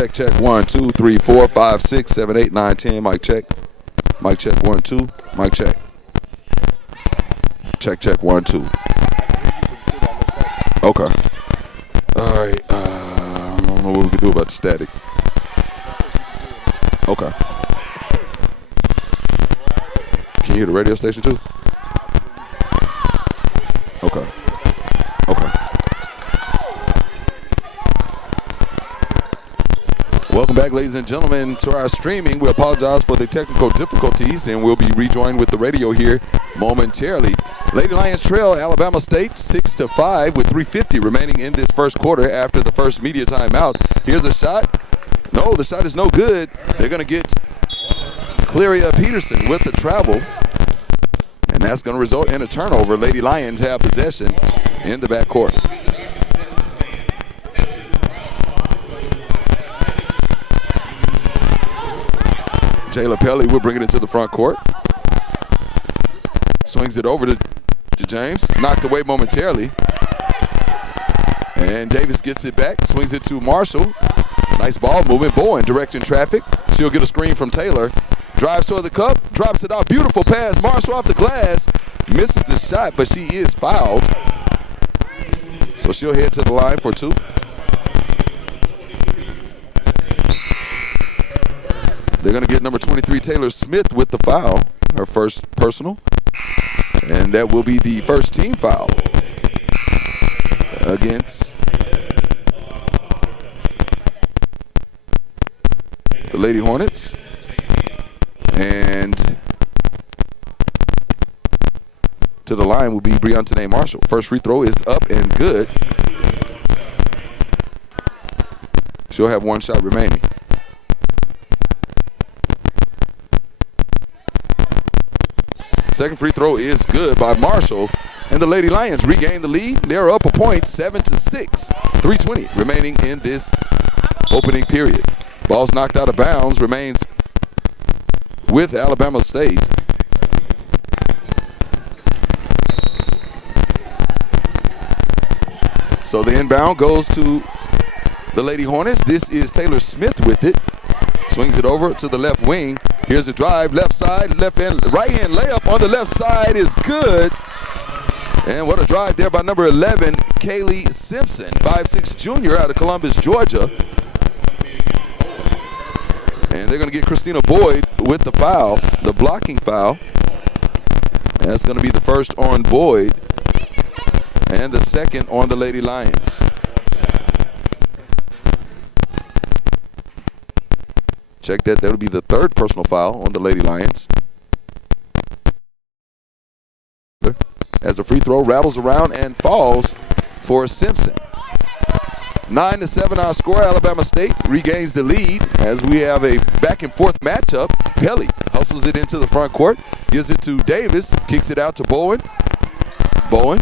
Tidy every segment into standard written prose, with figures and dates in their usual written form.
Check, check, 1, 2, 3, 4, 5, 6, 7, 8, 9, 10. Mic check. Mic check, 1, 2. Mic check. Check, check, 1, 2. Okay. All right. I don't know what we can do about the static. Okay. Can you hear the radio station too? Okay. Okay. Welcome back, ladies and gentlemen, to our streaming. We apologize for the technical difficulties, and we'll be rejoined with the radio here momentarily. Lady Lions trail Alabama State 6-5 with 3:50 remaining in this first quarter after the first media timeout. Here's a shot. No, the shot is no good. They're going to get Cleria Peterson with the travel, and that's going to result in a turnover. Lady Lions have possession in the backcourt. Jayla Pelly will bring it into the front court. Swings it over to James. Knocked away momentarily. And Davis gets it back. Swings it to Marshall. Nice ball movement. Bowen directing traffic. She'll get a screen from Taylor. Drives toward the cup. Drops it out. Beautiful pass. Marshall off the glass. Misses the shot, but she is fouled. So she'll head to the line for two. They're going to get number 23, Taylor Smith, with the foul, her first personal. And that will be the first team foul against the Lady Hornets. And to the line will be Briantane Marshall. First free throw is up and good. She'll have one shot remaining. Second free throw is good by Marshall, and the Lady Lions regain the lead. They're up a point, 7-6. 3:20 remaining in this opening period. Ball's knocked out of bounds, remains with Alabama State. So the inbound goes to the Lady Hornets. This is Taylor Smith with it. Swings it over to the left wing. Here's a drive, left side, left hand, right hand layup on the left side is good. And what a drive there by number 11, Kaylee Simpson, 5'6" junior out of Columbus, Georgia. And they're going to get Christina Boyd with the foul, the blocking foul. And that's going to be the first on Boyd and the second on the Lady Lions. Check that. That'll be the third personal foul on the Lady Lions. As the free throw rattles around and falls for Simpson. 9-7 our score. Alabama State regains the lead as we have a back and forth matchup. Pelly hustles it into the front court, gives it to Davis, kicks it out to Bowen. Bowen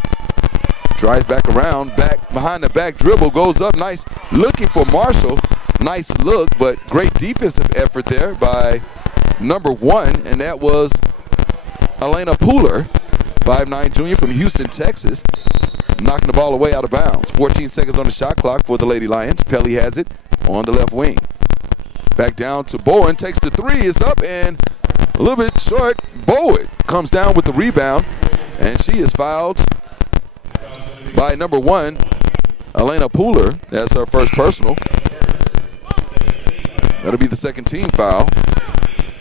drives back around, back behind the back dribble, goes up nice, looking for Marshall. Nice look, but great defensive effort there by number 1, and that was Elena Pooler, 5'9" junior from Houston, Texas, knocking the ball away out of bounds. 14 seconds on the shot clock for the Lady Lions. Pelly has it on the left wing. Back down to Bowen, takes the three, is up and a little bit short. Bowen comes down with the rebound, and she is fouled by number 1, Elena Pooler. That's her first personal. That'll be the second team foul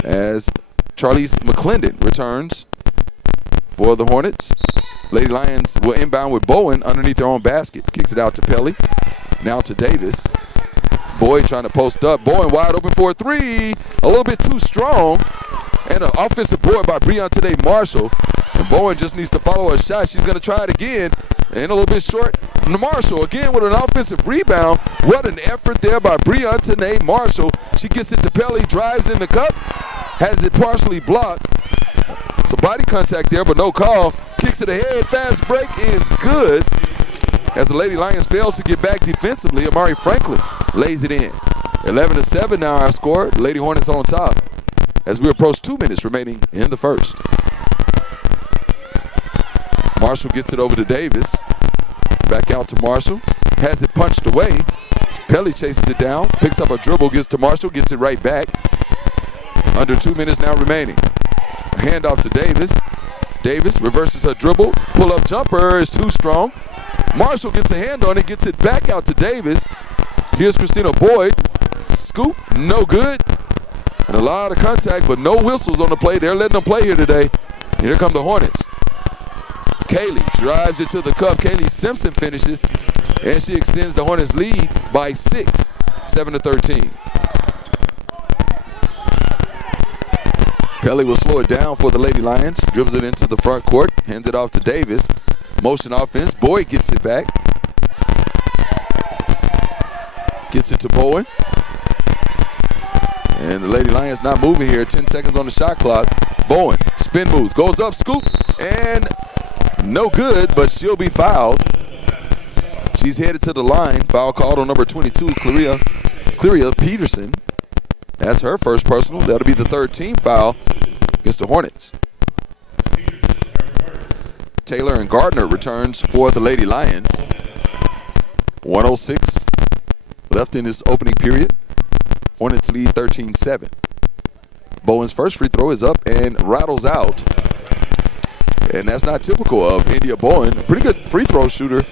as Charlize McClendon returns for the Hornets. Lady Lions will inbound with Bowen underneath their own basket. Kicks it out to Pelly. Now to Davis. Boyd trying to post up. Bowen wide open for a three. A little bit too strong. And an offensive board by Briantane Marshall. And Bowen just needs to follow her shot. She's going to try it again. And a little bit short. Marshall again with an offensive rebound. What an effort there by Briantane Marshall. She gets it to Pelly, drives in the cup, has it partially blocked. Some body contact there, but no call. Kicks it ahead. Fast break is good. As the Lady Lions fail to get back defensively, Amari Franklin lays it in. 11-7 now our score. Lady Hornets on top as we approach 2 minutes remaining in the first. Marshall gets it over to Davis. Back out to Marshall. Has it punched away. Pelly chases it down, picks up a dribble, gets to Marshall, gets it right back. Under 2 minutes now remaining. A handoff to Davis. Davis reverses her dribble. Pull-up jumper is too strong. Marshall gets a hand on it, gets it back out to Davis. Here's Christina Boyd. Scoop, no good. And a lot of contact, but no whistles on the play. They're letting them play here today. Here come the Hornets. Kaylee drives it to the cup. Kaylee Simpson finishes, and she extends the Hornets lead by 6, 7-13. Pelly will slow it down for the Lady Lions. Dribbles it into the front court, hands it off to Davis. Motion offense. Boyd gets it back. Gets it to Bowen. And the Lady Lions not moving here. 10 seconds on the shot clock. Bowen, spin moves, goes up, scoop, and no good, but she'll be fouled. She's headed to the line. Foul called on number 22, Cleria Peterson. That's her first personal. That'll be the third team foul against the Hornets. Taylor and Gardner returns for the Lady Lions. 1:06 left in this opening period. Hornets lead 13-7. Bowen's first free throw is up and rattles out. And that's not typical of India Bowen. A pretty good free throw shooter.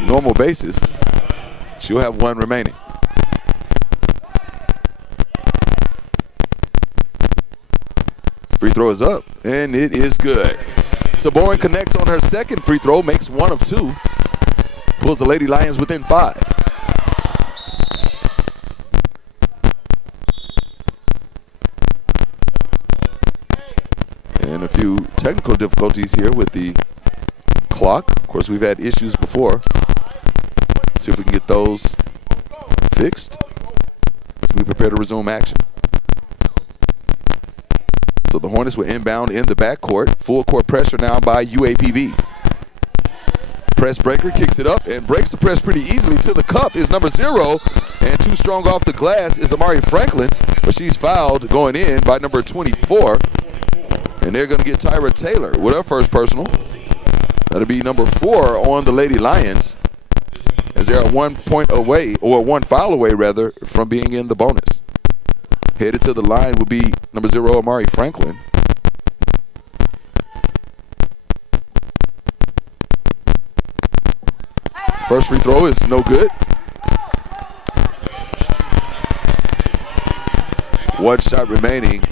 Normal basis. She'll have one remaining. Free throw is up, and it is good. So Bowen connects on her second free throw, makes 1 of 2. Pulls the Lady Lions within 5. And a few technical difficulties here with the clock. Of course, we've had issues before. See if we can get those fixed as we prepare to resume action. So the Hornets will inbound in the backcourt. Full court pressure now by UAPB. Press breaker kicks it up and breaks the press pretty easily. To the cup is number 0. And too strong off the glass is Amari Franklin. But she's fouled going in by number 24. And they're going to get Tyra Taylor with her first personal. That'll be number 4 on the Lady Lions, as they're 1 point away, or 1 foul away rather, from being in the bonus. Headed to the line will be number 0, Amari Franklin. First free throw is no good. 1 shot remaining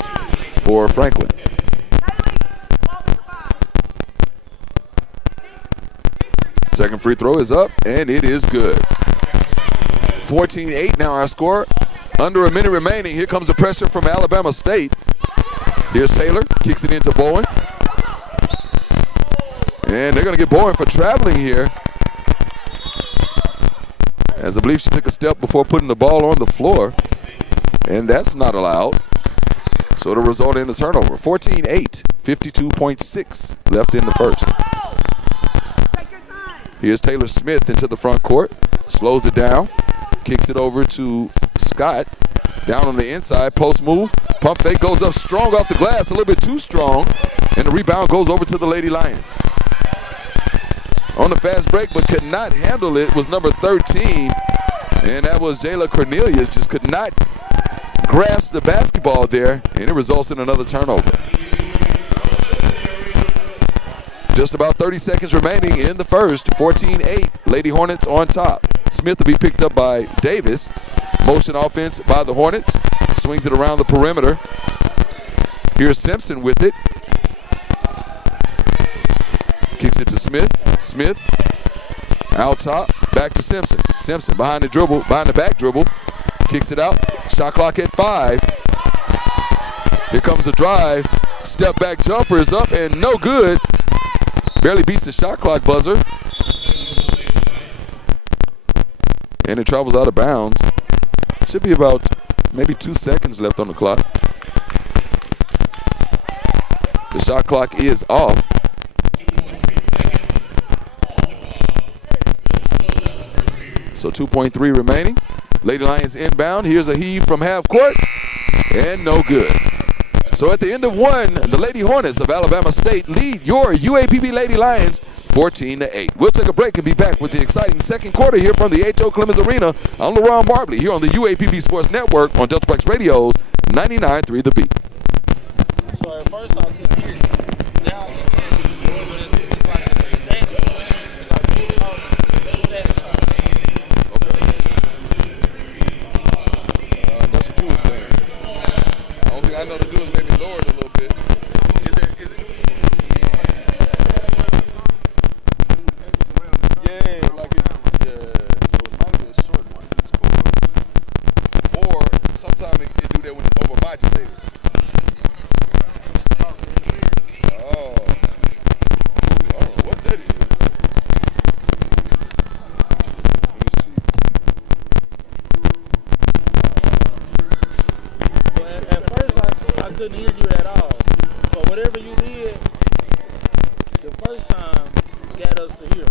for Franklin. Second free throw is up, and it is good. 14-8 now our score. Under a minute remaining. Here comes the pressure from Alabama State. Here's Taylor, kicks it into Bowen. And they're going to get Bowen for traveling here, as I believe she took a step before putting the ball on the floor. And that's not allowed. So it'll result in the turnover. 14-8, 52.6 left in the first. Here's Taylor Smith into the front court. Slows it down. Kicks it over to Scott. Down on the inside. Post move. Pump fake goes up strong off the glass. A little bit too strong. And the rebound goes over to the Lady Lions. On the fast break, but could not handle it, was number 13. And that was Jayla Cornelius. Just could not grasp the basketball there. And it results in another turnover. Just about 30 seconds remaining in the first. 14-8. Lady Hornets on top. Smith will be picked up by Davis. Motion offense by the Hornets. Swings it around the perimeter. Here's Simpson with it. Kicks it to Smith. Smith out top. Back to Simpson. Simpson behind the dribble, behind the back dribble. Kicks it out. Shot clock at 5. Here comes the drive. Step back jumper is up and no good. Barely beats the shot clock buzzer. And it travels out of bounds. Should be about maybe 2 seconds left on the clock. The shot clock is off. So 2.3 remaining. Lady Lions inbound. Here's a heave from half court. And no good. So at the end of 1, the Lady Hornets of Alabama State lead your UAPB Lady Lions 14-8. We'll take a break and be back with the exciting second quarter here from the H.O. Clemens Arena. I'm LaRon Marbley here on the UAPB Sports Network on Deltaplex Radio's 99.3 The Beat. So at first I couldn't hear you. Now I can hear you. It's like a standing. It's like moving on the standing time. That's what you were saying. The only thing I know to do is maybe lower it a little bit. Is it? Yeah, like it's, so it might be a short one. Or sometimes it do that when it's overmodulated. Oh. Ooh, I don't know what that is. Let me see. Well, at first I couldn't hear you at all. So whatever you did the first time got us to hear.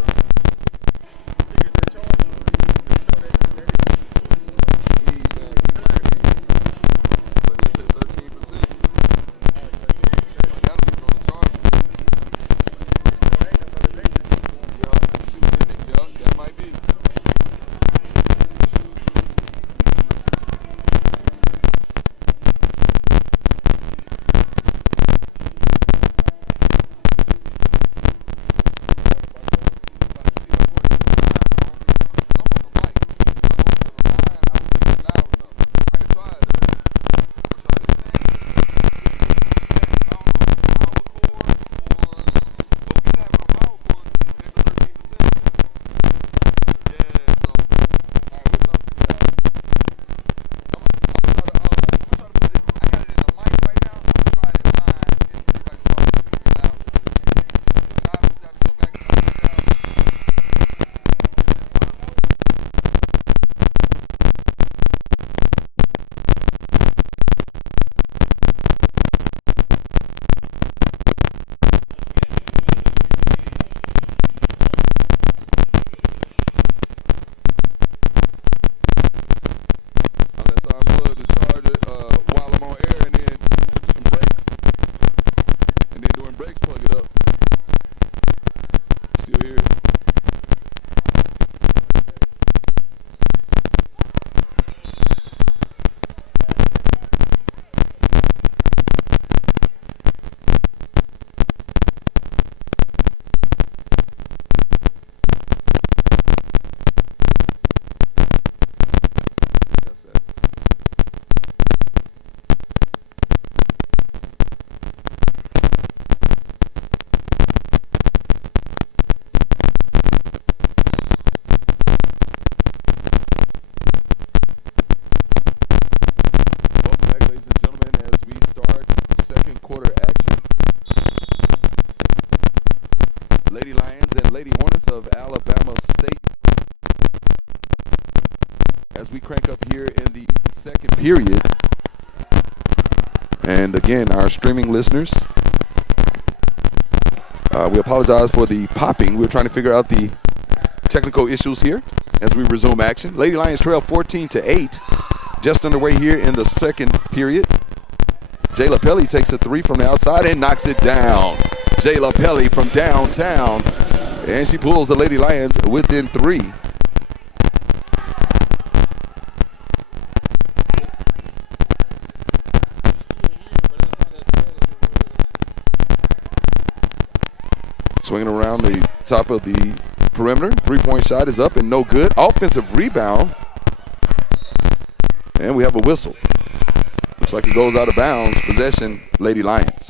Period. And again, our streaming listeners, we apologize for the popping. We're trying to figure out the technical issues here as we resume action. Lady Lions trail 14-8, just underway here in the second period. Jayla Pelly takes a three from the outside and knocks it down. Jayla Pelly from downtown, and she pulls the Lady Lions within three. Swinging around the top of the perimeter. Three-point shot is up and no good. Offensive rebound. And we have a whistle. Looks like it goes out of bounds. Possession, Lady Lions.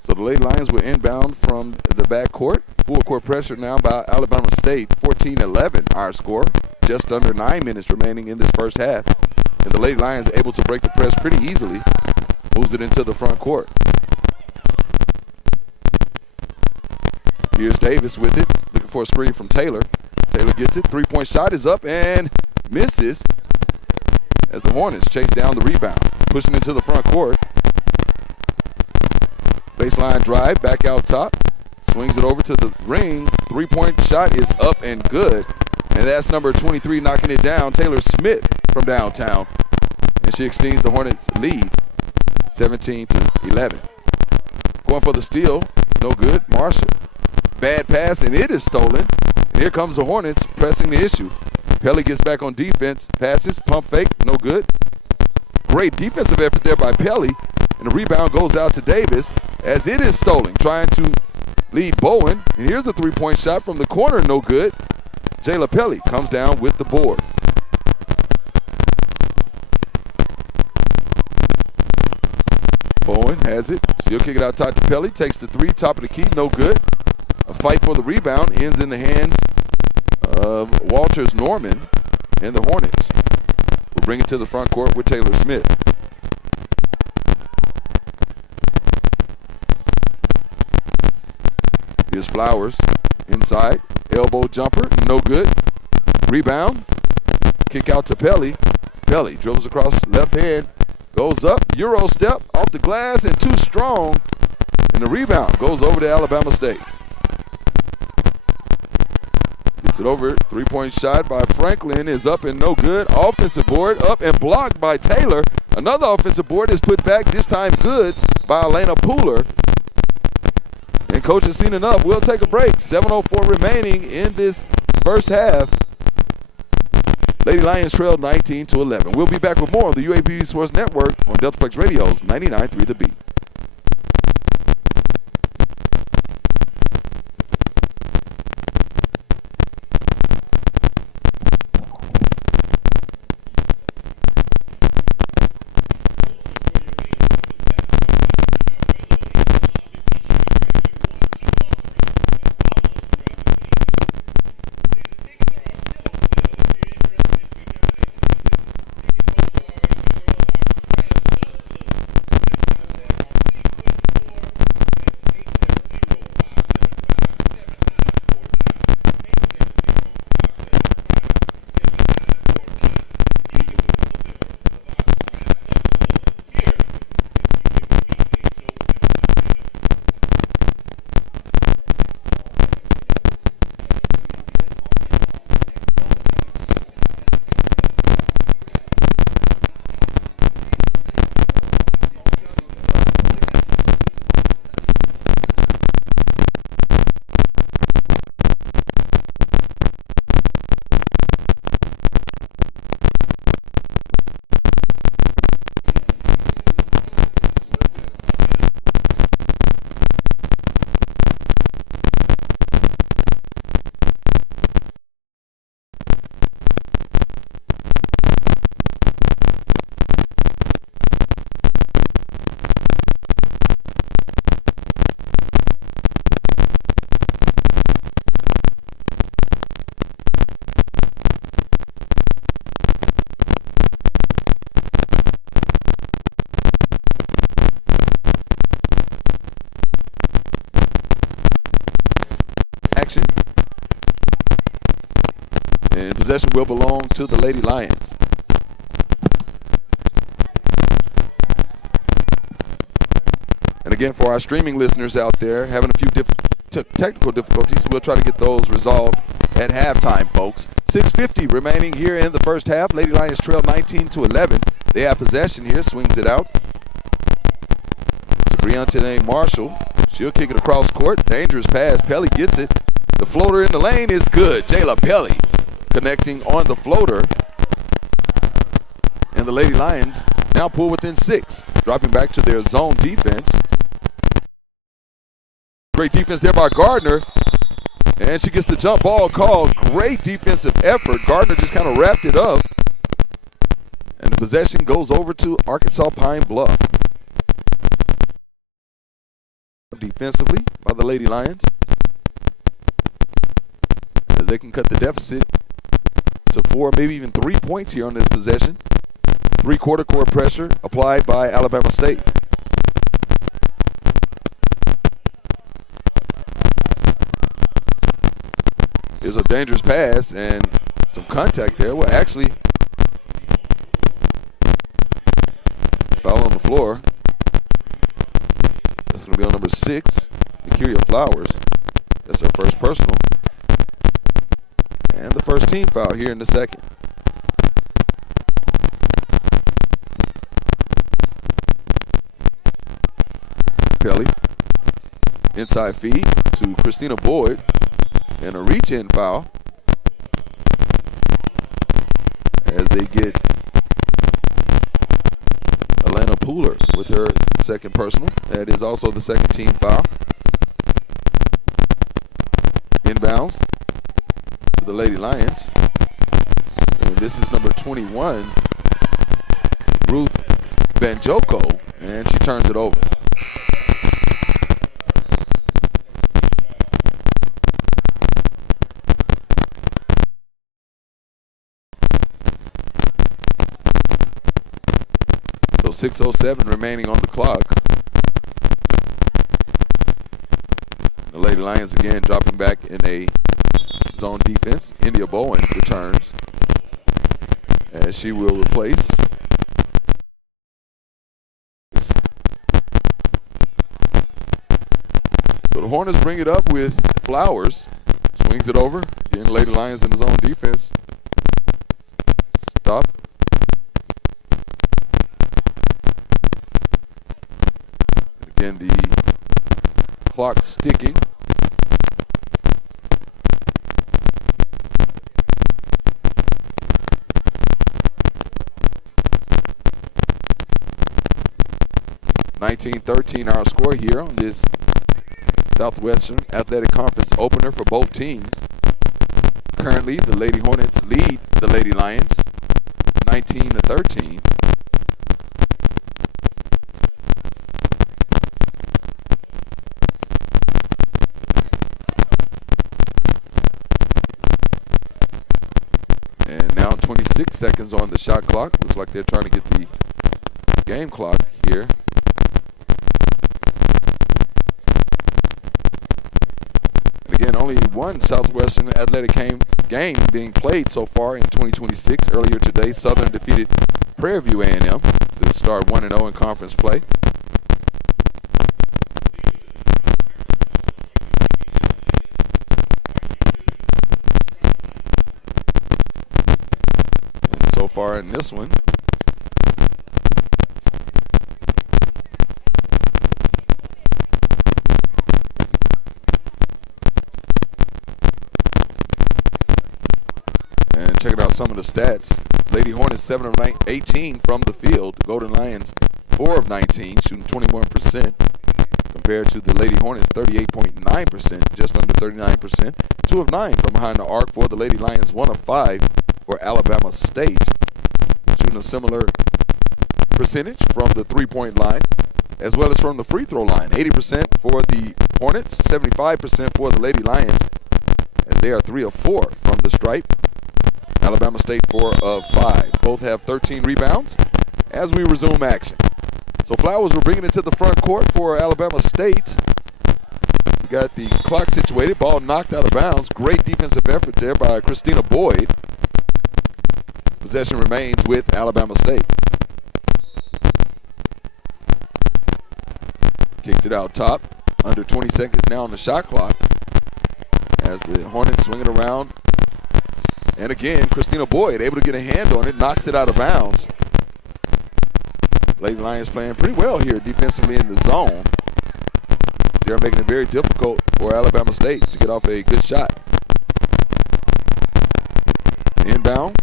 So the Lady Lions were inbound from the backcourt. Full court pressure now by Alabama State. 14-11 our score. Just under 9 minutes remaining in this first half. And the Lady Lions are able to break the press pretty easily. Moves it into the front court. Here's Davis with it. Looking for a screen from Taylor. Taylor gets it. Three-point shot is up and misses as the Hornets chase down the rebound. Pushing into the front court. Baseline drive back out top. Swings it over to the ring. Three-point shot is up and good. And that's number 23 knocking it down, Taylor Smith from downtown. And And she extends the Hornets' lead, 17-11. Going for the steal, no good. Marshall. Bad pass, and it is stolen. And here comes the Hornets pressing the issue. Pelly gets back on defense, passes, pump fake, no good. Great defensive effort there by Pelly. And the rebound goes out to Davis as it is stolen, trying to lead Bowen. And here's a three-point shot from the corner, no good. Jayla Pelly comes down with the board. Bowen has it. She'll kick it out top to Pelly. Takes the three, top of the key, no good. A fight for the rebound ends in the hands of Walters Norman and the Hornets. We'll bring it to the front court with Taylor Smith. Here's Flowers inside. Elbow jumper, no good. Rebound. Kick out to Pelly. Pelly dribbles across left hand. Goes up, Euro step, off the glass, and too strong. And the rebound goes over to Alabama State. Gets it over, three-point shot by Franklin is up and no good. Offensive board up and blocked by Taylor. Another offensive board is put back, this time good, by Elena Pooler. And coach has seen enough. We'll take a break. 7:04 remaining in this first half. Lady Lions trail 19-11. We'll be back with more of the UAPB Sports Network on Deltaplex Radio's 99.3 The Beat. And possession will belong to the Lady Lions. And again, for our streaming listeners out there having a few technical difficulties, we'll try to get those resolved at halftime, folks. 6:50 remaining here in the first half. Lady Lions trail 19-11. They have possession here, swings it out to Briantane Marshall. She'll kick it across court. Dangerous pass. Pelly gets it. The floater in the lane is good. Jayla Pelly connecting on the floater. And the Lady Lions now pull within 6, dropping back to their zone defense. Great defense there by Gardner. And she gets the jump ball called. Great defensive effort. Gardner just kind of wrapped it up. And the possession goes over to Arkansas Pine Bluff. Defensively by the Lady Lions, as they can cut the deficit to 4, maybe even 3 points here on this possession. 3/4 court pressure applied by Alabama State. Here's a dangerous pass and some contact there. Well, actually, foul on the floor. That's going to be on number 6, Nikiria Flowers. That's her first personal. And the first team foul here in the second. Pelly. Inside feed to Christina Boyd. And a reach-in foul as they get Alana Pooler with her second personal. That is also the second team foul. Inbounds to the Lady Lions. And this is number 21, Ruth Banjoko, and she turns it over. So 6:07 remaining on the clock. The Lady Lions again dropping back in a zone defense. India Bowen returns as she will replace. So the Hornets bring it up with Flowers. Swings it over. Again, Lady Lions in the zone defense. Stop. Again, the clock sticking. (19-13) our score here on this Southwestern Athletic Conference opener for both teams. Currently, the Lady Hornets lead the Lady Lions 19-13. And now 26 seconds on the shot clock. Looks like they're trying to get the game clock here. Again, only one Southwestern Athletic game being played so far in 2026. Earlier today, Southern defeated Prairie View A&M to start 1-0 in conference play. And so far in this one, checking out some of the stats. Lady Hornets 7 of 18 from the field. Golden Lions 4 of 19, shooting 21%, compared to the Lady Hornets 38.9%, just under 39%. 2 of 9 from behind the arc for the Lady Lions. 1 of 5 for Alabama State, shooting a similar percentage from the three-point line as well as from the free throw line. 80% for the Hornets, 75% for the Lady Lions, as they are 3 of 4 from the stripe. Alabama State 4 of 5. Both have 13 rebounds as we resume action. So Flowers will bring it into the front court for Alabama State. We got the clock situated. Ball knocked out of bounds. Great defensive effort there by Christina Boyd. Possession remains with Alabama State. Kicks it out top. Under 20 seconds now on the shot clock as the Hornets swing it around. And again, Christina Boyd able to get a hand on it, knocks it out of bounds. Lady Lions playing pretty well here defensively in the zone. They're making it very difficult for Alabama State to get off a good shot. Inbound,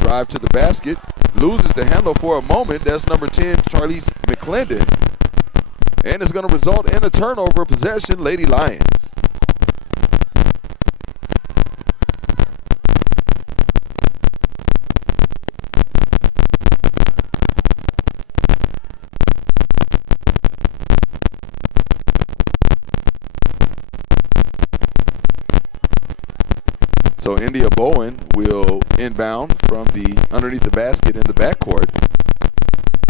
drive to the basket, loses the handle for a moment. That's number 10, Charlize McClendon. And it's going to result in a turnover possession, Lady Lions. So India Bowen will inbound from the underneath the basket in the backcourt.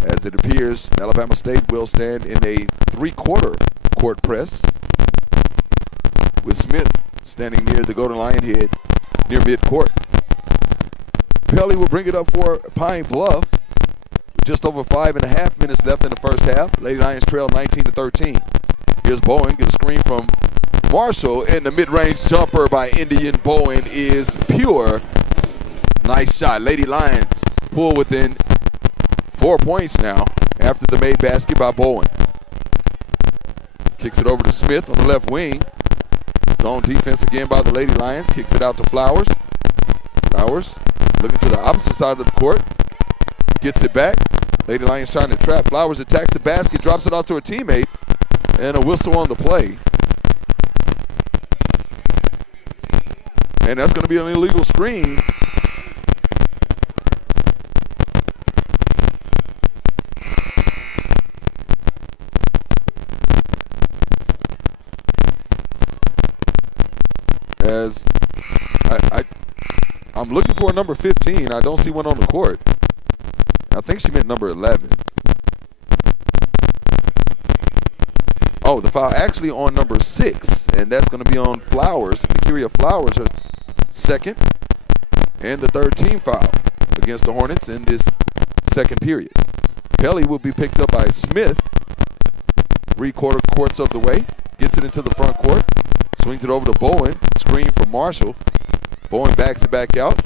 As it appears, Alabama State will stand in a three-quarter court press with Smith standing near the Golden Lion head near midcourt. Pelly will bring it up for Pine Bluff with just over 5.5 minutes left in the first half. Lady Lions trail 19-13. Here's Bowen, get a screen from Marshall, and the mid-range jumper by Indian Bowen is pure. Nice shot. Lady Lions pull within 4 points now after the made basket by Bowen. Kicks it over to Smith on the left wing. Zone defense again by the Lady Lions. Kicks it out to Flowers. Flowers looking to the opposite side of the court. Gets it back. Lady Lions trying to trap. Flowers attacks the basket, drops it off to her teammate, and a whistle on the play. And that's going to be an illegal screen. As I'm looking for a number 15. I don't see one on the court. I think she meant number 11. Oh, the foul actually on number 6, and that's going to be on Flowers. Nikiria Flowers, her second, and the third team foul against the Hornets in this second period. Pelly will be picked up by Smith, 3/4 courts of the way, gets it into the front court, swings it over to Bowen, screen from Marshall. Bowen backs it back out.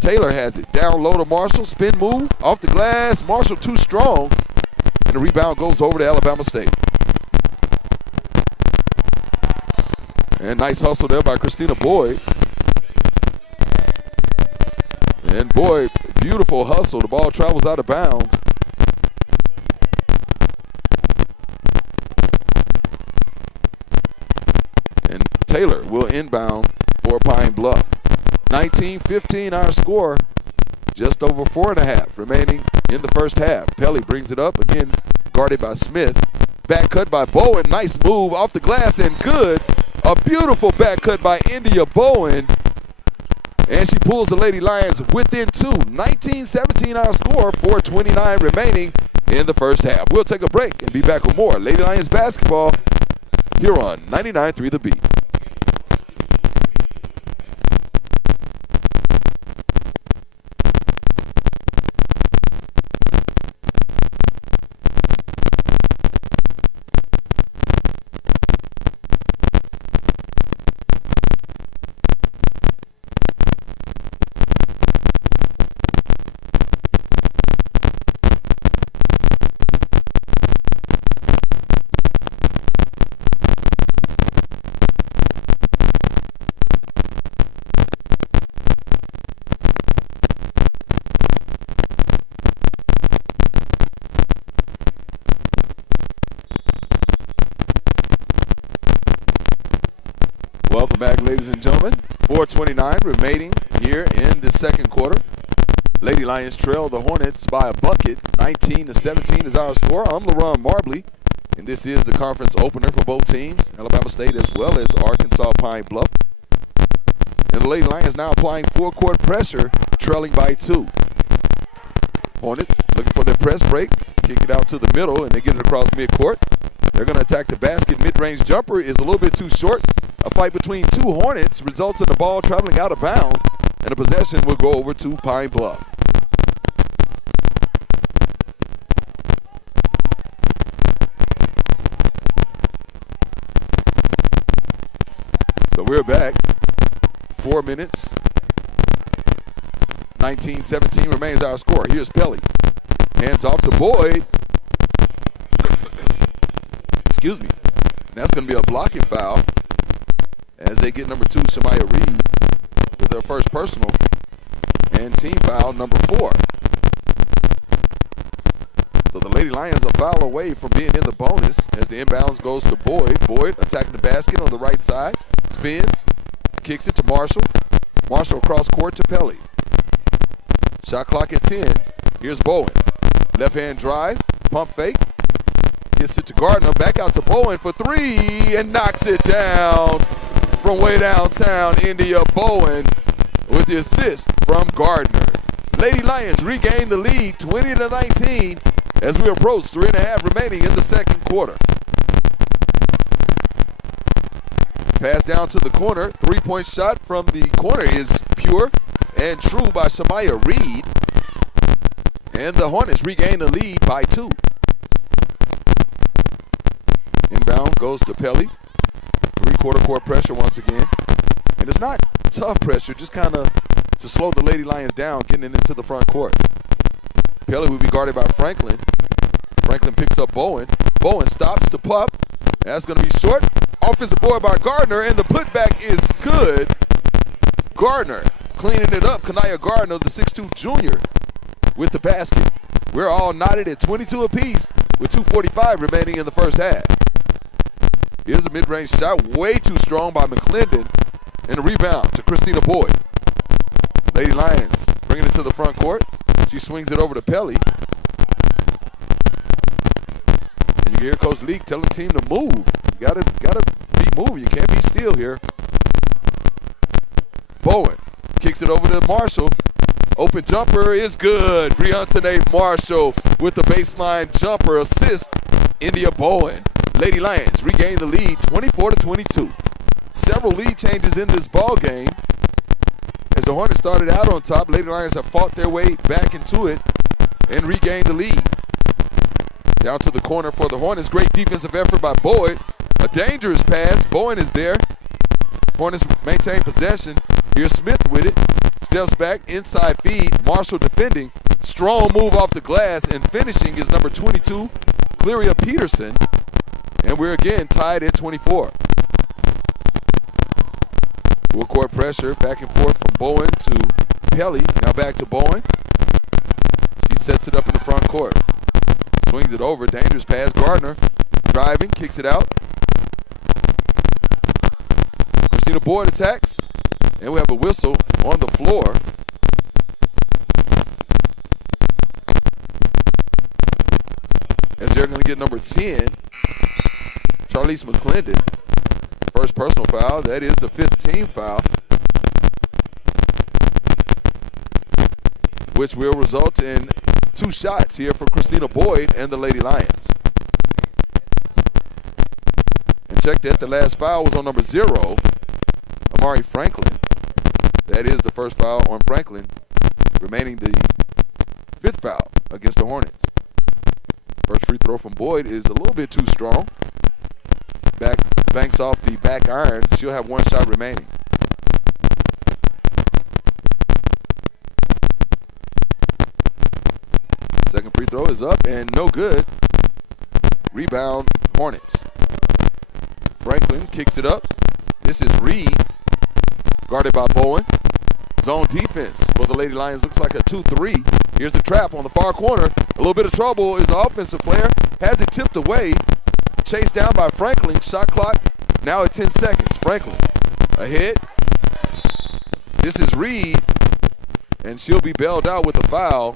Taylor has it down low to Marshall, spin move, off the glass. Marshall too strong, and the rebound goes over to Alabama State. And nice hustle there by Christina Boyd. And Boyd, beautiful hustle. The ball travels out of bounds. And Taylor will inbound for Pine Bluff. 19-15 our score. Just over 4.5 remaining in the first half. Pelly brings it up, again guarded by Smith. Back cut by Bowen. Nice move off the glass and good. A beautiful back cut by India Bowen. And she pulls the Lady Lions within 2. 19-17 our score, 4:29 remaining in the first half. We'll take a break and be back with more Lady Lions basketball here on 99.3 The Beat. Welcome back, ladies and gentlemen. 4:29 remaining here in the second quarter. Lady Lions trail the Hornets by a bucket. 19-17 is our score. I'm LaRon Marbley, and this is the conference opener for both teams, Alabama State as well as Arkansas Pine Bluff. And the Lady Lions now applying full court pressure, trailing by 2. Hornets looking for their press break, kick it out to the middle, and they get it across midcourt. They're going to attack the basket. Mid-range jumper is a little bit too short. A fight between 2 Hornets results in the ball traveling out of bounds, and the possession will go over to Pine Bluff. So we're back. 4 minutes. 19-17 remains our score. Here's Pelly. Hands off to Boyd. Excuse me. And that's going to be a blocking foul as they get number 2, Shemaya Reed, with her first personal, and team foul number 4. So the Lady Lions are foul away from being in the bonus as the inbounds goes to Boyd. Boyd attacking the basket on the right side, spins, kicks it to Marshall. Marshall across court to Pelly. Shot clock at 10. Here's Bowen. Left hand drive, pump fake. Gets it to Gardner, back out to Bowen for 3 and knocks it down from way downtown. India Bowen with the assist from Gardner. Lady Lions regain the lead 20-19 as we approach 3.5 remaining in the second quarter. Pass down to the corner. 3-point shot from the corner is pure and true by Shemaya Reed. And the Hornets regain the lead by 2. Inbound goes to Pelly. 3/4 court pressure once again. And it's not tough pressure, just kind of to slow the Lady Lions down, getting it into the front court. Pelly will be guarded by Franklin. Franklin picks up Bowen. Bowen stops to pop, That's going to be short. Offensive board by Gardner, and the putback is good. Gardner cleaning it up. Kanaya Gardner, the 6'2 junior, with the basket. We're all knotted at 22 apiece with 2:45 remaining in the first half. Here's a mid-range shot, way too strong by McClendon, and a rebound to Christina Boyd. Lady Lions bringing it to the front court. She swings it over to Pelly. And you can hear Coach Leak telling the team to move. You gotta be moving. You can't be still here. Bowen kicks it over to Marshall. Open jumper is good. Briantone Marshall with the baseline jumper assist. India Bowen. Lady Lions regain the lead 24-22. Several lead changes in this ball game. As the Hornets started out on top, Lady Lions have fought their way back into it and regained the lead. Down to the corner for the Hornets. Great defensive effort by Boyd. A dangerous pass. Bowen is there. Hornets maintain possession. Here's Smith with it. Steps back, inside feed. Marshall defending. Strong move off the glass, and finishing is number 22, Cleria Peterson. And we're again tied at 24. Full court pressure, back and forth from Bowen to Pelly. Now back to Bowen. She sets it up in the front court. Swings it over, dangerous pass. Gardner driving, kicks it out. Christina Boyd attacks, and we have a whistle on the floor. As they're going to get number 10, Charlize McClendon. First personal foul. That is the 5th team foul, which will result in 2 shots here for Christina Boyd and the Lady Lions. And check that, the last foul was on number 0, Amari Franklin. That is the first foul on Franklin, remaining the 5th foul against the Hornets. First free throw from Boyd is a little bit too strong. Banks off the back iron. She'll have 1 shot remaining. Second free throw is up and no good. Rebound, Hornets. Franklin kicks it up. This is Reed, guarded by Bowen. Zone defense for the Lady Lions. Looks like a 2-3. Here's the trap on the far corner. A little bit of trouble is the offensive player. Has it tipped away. Chased down by Franklin. Shot clock now at 10 seconds. Franklin ahead. This is Reed, and she'll be bailed out with a foul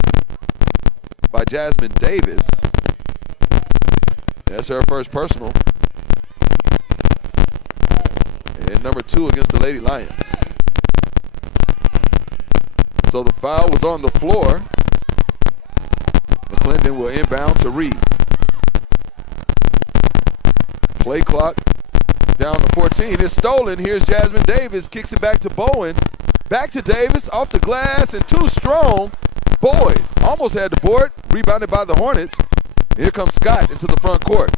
by Jasmine Davis. That's her first personal. And number 2 against the Lady Lions. So the foul was on the floor. McClendon will inbound to Reed. Play clock down to 14. It's stolen. Here's Jasmine Davis. Kicks it back to Bowen. Back to Davis. Off the glass and too strong. Boyd almost had the board. Rebounded by the Hornets. Here comes Scott into the front court.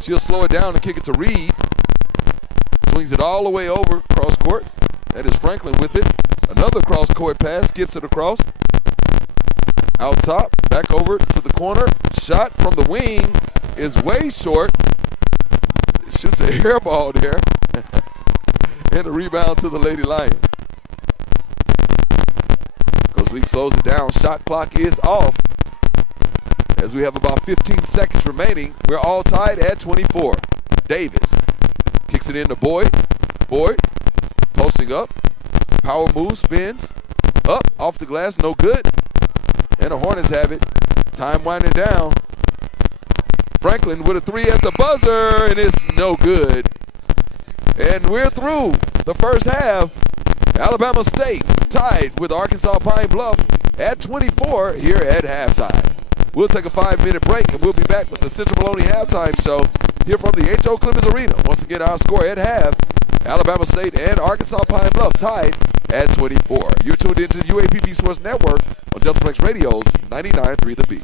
She'll slow it down and kick it to Reed. Swings it all the way over cross court. That is Franklin with it. Another cross court pass. Skips it across. Out top. Back over to the corner. Shot from the wing is way short. Shoots a hair ball there. And a rebound to the Lady Lions. Coach Lee slows it down. Shot clock is off. As we have about 15 seconds remaining, we're all tied at 24. Davis kicks it into Boyd. Boyd posting up. Power move, spins. Up, off the glass, no good. And the Hornets have it. Time winding down. Franklin with a 3 at the buzzer, and it's no good. And we're through the first half. Alabama State tied with Arkansas Pine Bluff at 24 here at halftime. We'll take a 5-minute break, and we'll be back with the Central Bologna Halftime Show here from the H.O. Clemens Arena. Once again, our score at half, Alabama State and Arkansas Pine Bluff tied at 24. You're tuned into the UAPB Sports Network on Deltaplex Radio's 99.3 The Beat.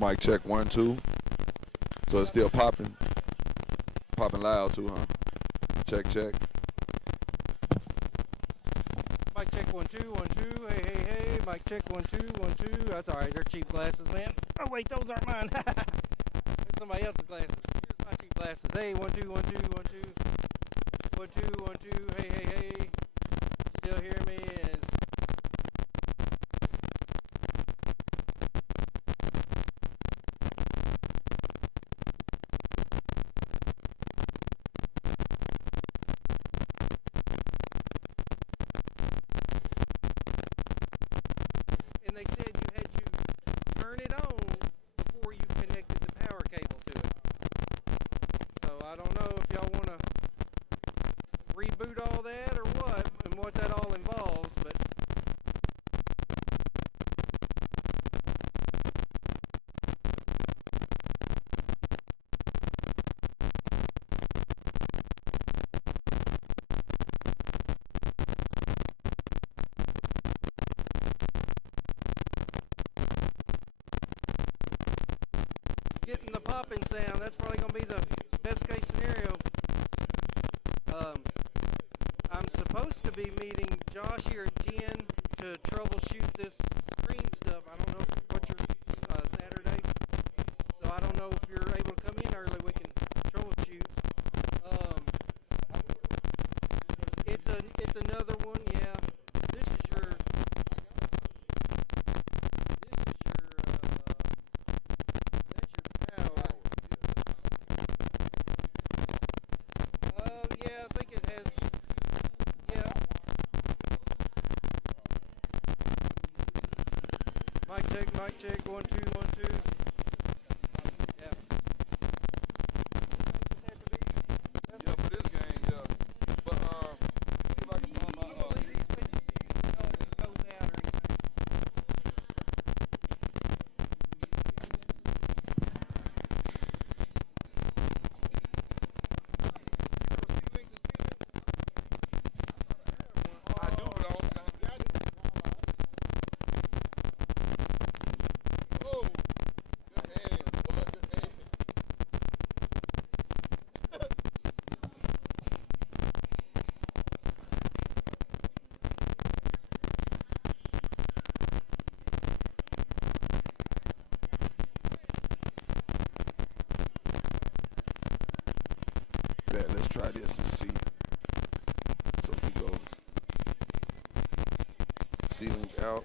Mic check 1, 2. So it's still popping. Popping loud too, huh? Check, check. Mic check 1, 2, 1, 2. Hey, hey, hey. Mic check 1, 2, 1, 2. That's all right. They're cheap glasses, man. Oh wait, those aren't mine. It's somebody else's glasses. Here's my cheap glasses. Hey, 1, 2, 1, 2, 1, 2. 1, 2, 1, 2. Hey, hey, hey. Still hear me? And they said you had to turn it on before you connected the power cable to it. So I don't know if y'all want to reboot all that or what, and what that all involves, but getting the popping sound, that's probably going to be the best case scenario. I'm supposed to be meeting Josh here at 10 to troubleshoot this screen stuff. I don't know what your Saturday, so I don't know if you're able to come in early. We can troubleshoot. It's another one, yeah. This is your that's your power. Yeah, I think it has. Yeah. Mic check, 1, 2, 1, 2. Yeah. Just had to be. Yeah, for this game, yeah. But see if I can find my. Usually these switches, you know if it goes out or anything. I do, but I don't. Oh, good hand. Boy, good hand. Yeah, let's try this and see. So we go C-Link out.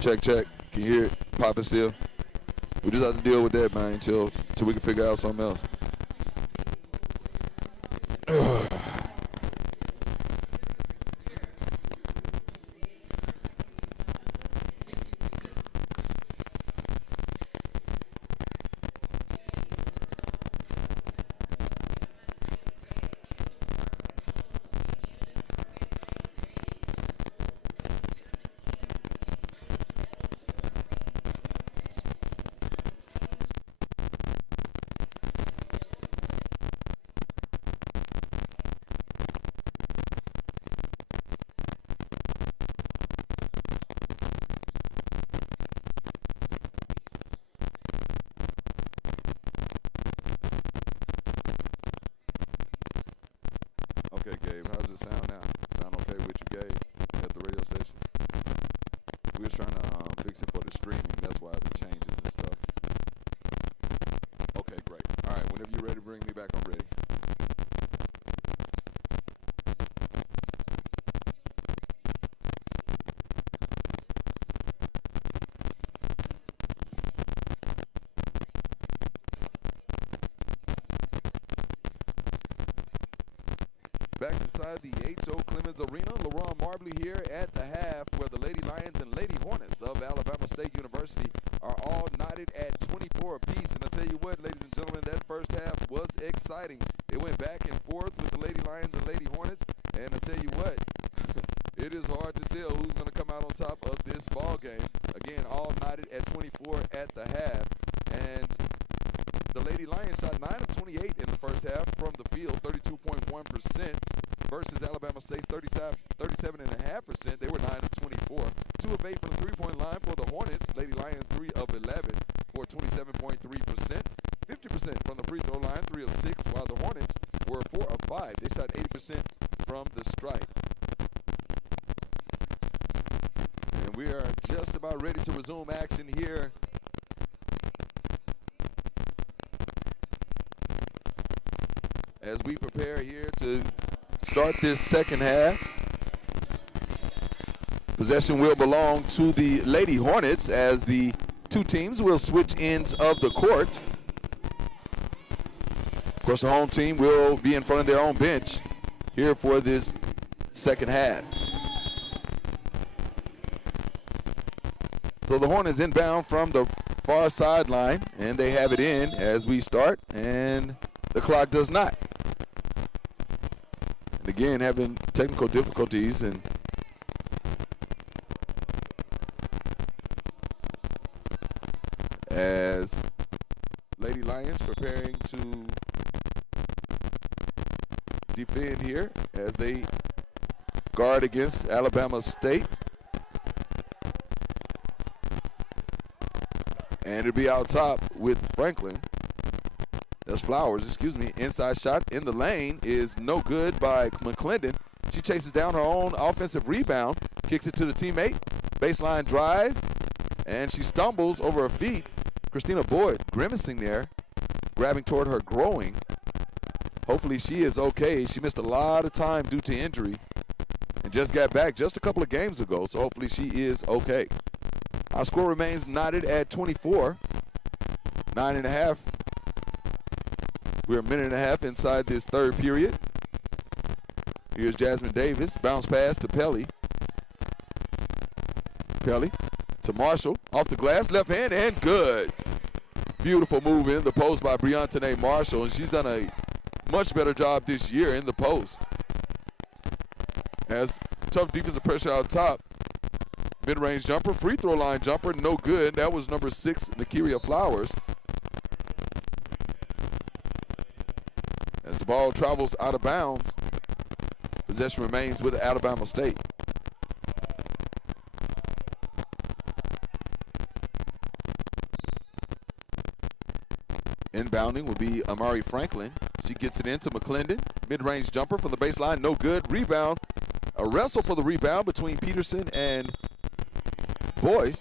Check, check. Can you hear it? Popping still. We just have to deal with that, man, until we can figure out something else. Okay, Gabe, how does it sound now? Sound okay with you, Gabe, at the radio station? We was trying to fix it for the streaming. That's why the changes and stuff. Okay, great. All right, whenever you're ready to bring me back, I'm ready. Back inside the H.O. Clemens Arena, LaRon Marbley here at the half, where the Lady Lions and Lady Hornets of Alabama State University are all knotted at 24 apiece. And I tell you what, ladies and gentlemen, that first half was exciting. It went back and forth with the Lady Lions and Lady Hornets. And I tell you what, it is hard to tell who's going to come out on top of this ball game. Again, all knotted at 24 at the half. And the Lady Lions shot 9 of 28 in the first half from the field, 32.1%, versus Alabama State's 37.5%. They were 9 of 24. 2 of 8 from the three-point line for the Hornets. Lady Lions 3 of 11 for 27.3%. 50% from the free throw line, 3 of 6, while the Hornets were 4 of 5. They shot 80% from the stripe. And we are just about ready to resume action here. As we prepare here to start this second half. Possession will belong to the Lady Hornets as the two teams will switch ends of the court. Of course, the home team will be in front of their own bench here for this second half. So the Hornets inbound from the far sideline, and they have it in as we start, and the clock does not. And again, having technical difficulties, and as Lady Lions preparing to defend here as they guard against Alabama State. And it'll be out top with Franklin. That's Flowers, excuse me. Inside shot in the lane is no good by McClendon. She chases down her own offensive rebound, kicks it to the teammate. Baseline drive, and she stumbles over her feet. Christina Boyd grimacing there, grabbing toward her groin. Hopefully she is okay. She missed a lot of time due to injury and just got back just a couple of games ago, so hopefully she is okay. Our score remains knotted at 24. 9.5. We're a minute and a half inside this third period. Here's Jasmine Davis. Bounce pass to Pelly. Pelly to Marshall. Off the glass, left hand, and good. Beautiful move in the post by Briantane Marshall, and she's done a much better job this year in the post. Has tough defensive pressure out top. Mid-range jumper, free throw line jumper, no good. That was number 6, Nakiria Flowers. As the ball travels out of bounds, possession remains with Alabama State. Inbounding will be Amari Franklin. She gets it into McClendon. Mid-range jumper from the baseline, no good. Rebound, a wrestle for the rebound between Peterson and Boys.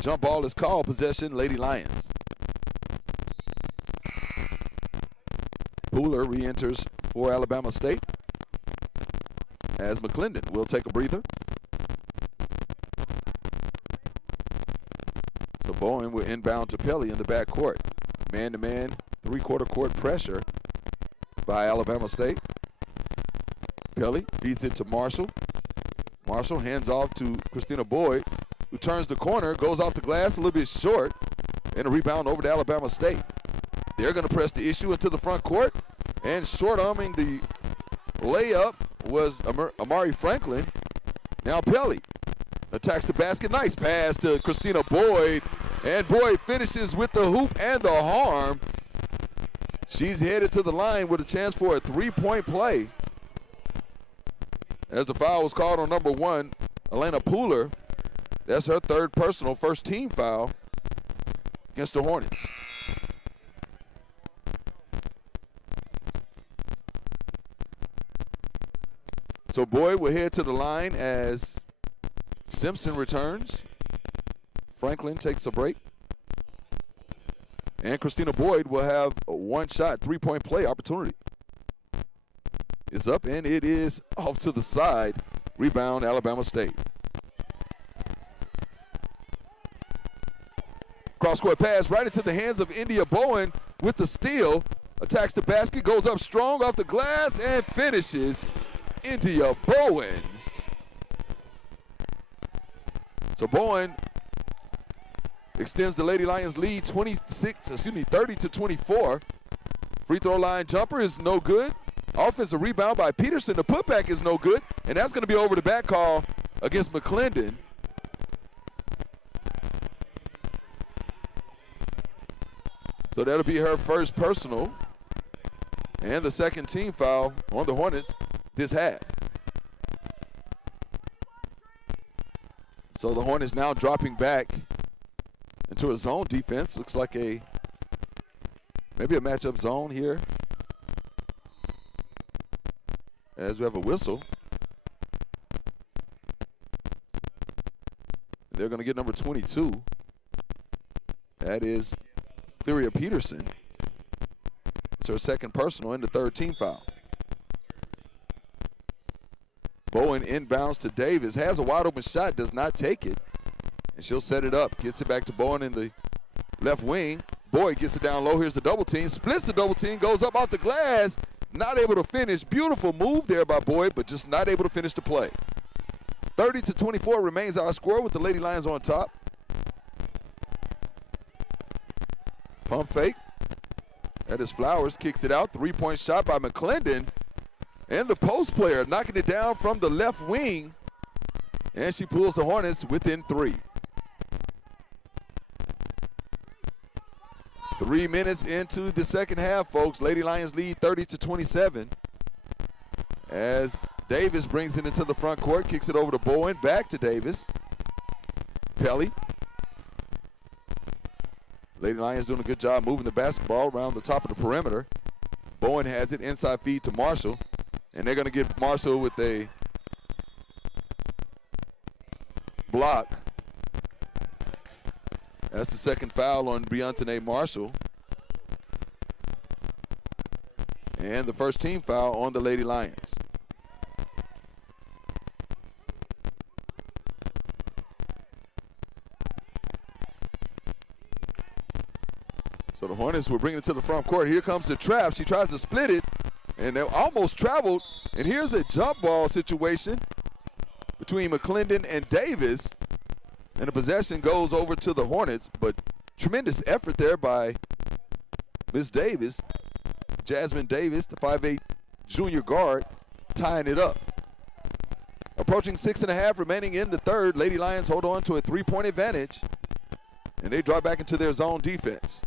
Jump ball is called, possession, Lady Lions. Pooler re-enters for Alabama State as McClendon will take a breather. Bowen will inbound to Pelly in the backcourt. Man-to-man, three-quarter court pressure by Alabama State. Pelly feeds it to Marshall. Marshall hands off to Christina Boyd, who turns the corner, goes off the glass a little bit short, and a rebound over to Alabama State. They're going to press the issue into the front court, and short-arming the layup was Amari Franklin. Now Pelly attacks the basket. Nice pass to Christina Boyd, and Boyd finishes with the hoop and the harm. She's headed to the line with a chance for a three-point play. As the foul was called on number 1, Elena Pooler. That's her third personal, first team foul against the Hornets. So Boyd will head to the line as Simpson returns. Franklin takes a break. And Christina Boyd will have a one-shot, three-point play opportunity. It's up, and it is off to the side. Rebound, Alabama State. Cross-court pass right into the hands of India Bowen with the steal. Attacks the basket, goes up strong off the glass, and finishes. India Bowen. So Bowen extends the Lady Lions lead 30 to 24. Free throw line jumper is no good. Offensive rebound by Peterson. The putback is no good, and that's going to be over the back call against McClendon. So that'll be her first personal and the second team foul on the Hornets this half. So the Hornets now dropping back into a zone defense. Looks like maybe a matchup zone here. As we have a whistle. They're going to get number 22. That is Cleria Peterson. It's her second personal and the third team foul. Bowen inbounds to Davis. Has a wide open shot, does not take it. And she'll set it up. Gets it back to Bowen in the left wing. Boyd gets it down low. Here's the double team. Splits the double team. Goes up off the glass. Not able to finish. Beautiful move there by Boyd, but just not able to finish the play. 30 to 24 remains our score with the Lady Lions on top. Pump fake. That is Flowers. Kicks it out. Three-point shot by McClendon. And the post player knocking it down from the left wing. And she pulls the Hornets within 3. 3 minutes into the second half, folks. Lady Lions lead 30 to 27. As Davis brings it into the front court, kicks it over to Bowen, back to Davis. Pelly. Lady Lions doing a good job moving the basketball around the top of the perimeter. Bowen has it, inside feed to Marshall. And they're going to get Marshall with a block. That's the second foul on Briantone Marshall. And the first team foul on the Lady Lions. So the Hornets will bring it to the front court. Here comes the trap. She tries to split it, and they almost traveled. And here's a jump ball situation between McClendon and Davis. And the possession goes over to the Hornets, but tremendous effort there by Miss Davis. Jasmine Davis, the 5'8" junior guard, tying it up. Approaching 6.5 remaining in the third. Lady Lions hold on to a 3-point advantage, and they drop back into their zone defense.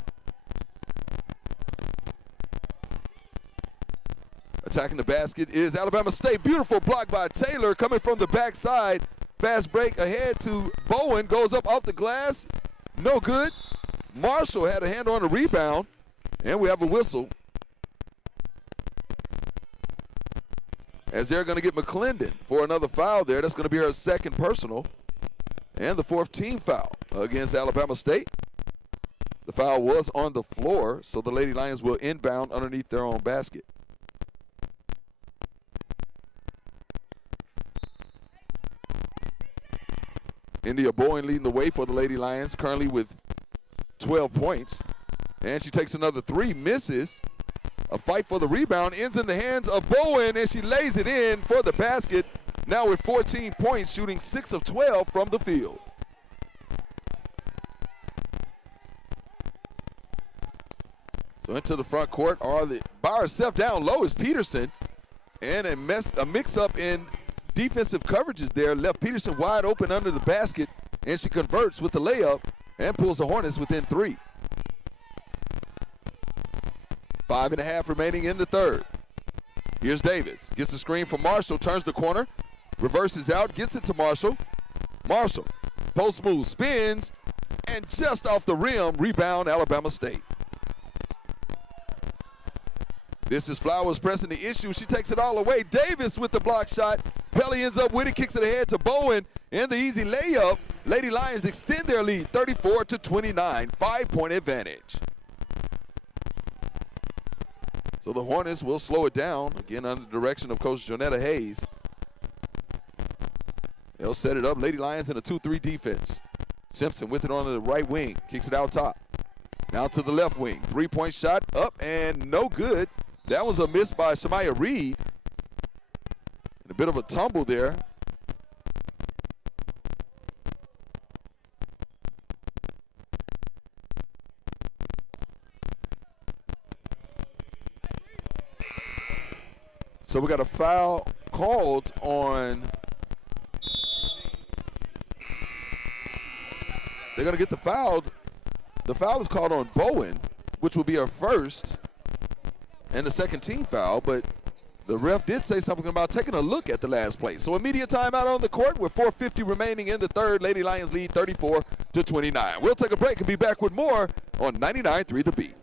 Attacking the basket is Alabama State. Beautiful block by Taylor coming from the backside. Fast break ahead to Bowen. Goes up off the glass. No good. Marshall had a hand on the rebound. And we have a whistle. As they're going to get McClendon for another foul there. That's going to be her second personal. And the fourth team foul against Alabama State. The foul was on the floor, so the Lady Lions will inbound underneath their own basket. India Bowen leading the way for the Lady Lions, currently with 12 points. And she takes another 3, misses. A fight for the rebound ends in the hands of Bowen, and she lays it in for the basket. Now with 14 points, shooting 6 of 12 from the field. So into the front court by herself down low is Peterson. And a mix-up in defensive coverages there left Peterson wide open under the basket, and she converts with the layup and pulls the Hornets within 3. 5.5 remaining in the third. Here's Davis. Gets the screen from Marshall, turns the corner, reverses out, gets it to Marshall. Marshall, post move, spins, and just off the rim, rebound Alabama State. This is Flowers pressing the issue. She takes it all away. Davis with the block shot. Pelly ends up with it, kicks it ahead to Bowen, and the easy layup. Lady Lions extend their lead 34-29, 5-point advantage. So the Hornets will slow it down, again under the direction of Coach Jonetta Hayes. They'll set it up. Lady Lions in a 2-3 defense. Simpson with it on the right wing, kicks it out top. Now to the left wing. 3-point shot up and no good. That was a miss by Shamaya Reed. And a bit of a tumble there. So we got a foul called on. They're going to get the foul. The foul is called on Bowen, which will be her first and the second team foul, but the ref did say something about taking a look at the last play. So immediate timeout on the court with 4:50 remaining in the third. Lady Lions lead 34-29. We'll take a break and be back with more on 99.3 The Beat.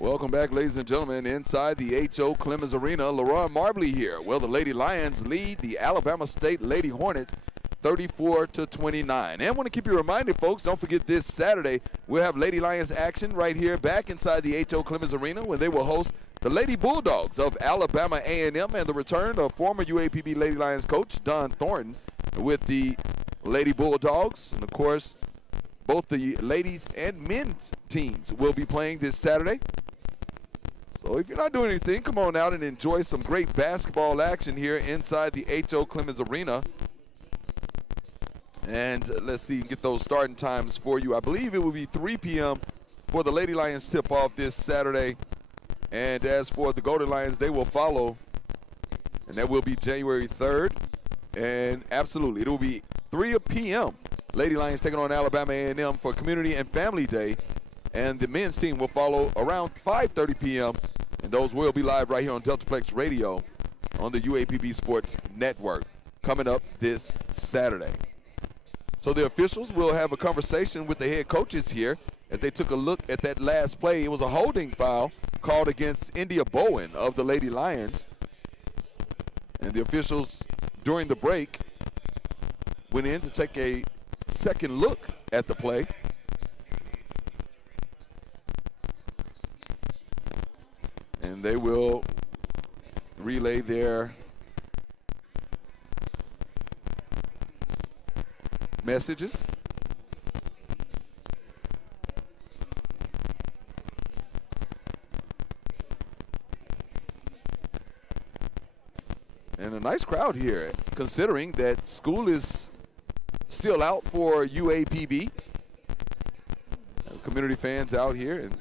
Welcome back, ladies and gentlemen, inside the H.O. Clemens Arena. Leroy Marbley here. Well, the Lady Lions lead the Alabama State Lady Hornets 34-29. And I want to keep you reminded, folks, don't forget this Saturday, we'll have Lady Lions action right here back inside the H.O. Clemens Arena when they will host the Lady Bulldogs of Alabama A&M and the return of former UAPB Lady Lions coach Don Thornton with the Lady Bulldogs. And, of course, both the ladies and men's teams will be playing this Saturday. So if you're not doing anything, come on out and enjoy some great basketball action here inside the H.O. Clemens Arena. And let's see, get those starting times for you. I believe it will be 3 p.m. for the Lady Lions tip-off this Saturday. And as for the Golden Lions, they will follow, and that will be January 3rd. And absolutely, it will be 3 p.m. Lady Lions taking on Alabama A&M for Community and Family Day. And the men's team will follow around 5:30 p.m. And those will be live right here on Deltaplex Radio on the UAPB Sports Network coming up this Saturday. So the officials will have a conversation with the head coaches here as they took a look at that last play. It was a holding foul called against India Bowen of the Lady Lions. And the officials, during the break, went in to take a second look at the play. And they will relay their messages. And a nice crowd here, considering that school is still out for UAPB. Community fans out here. And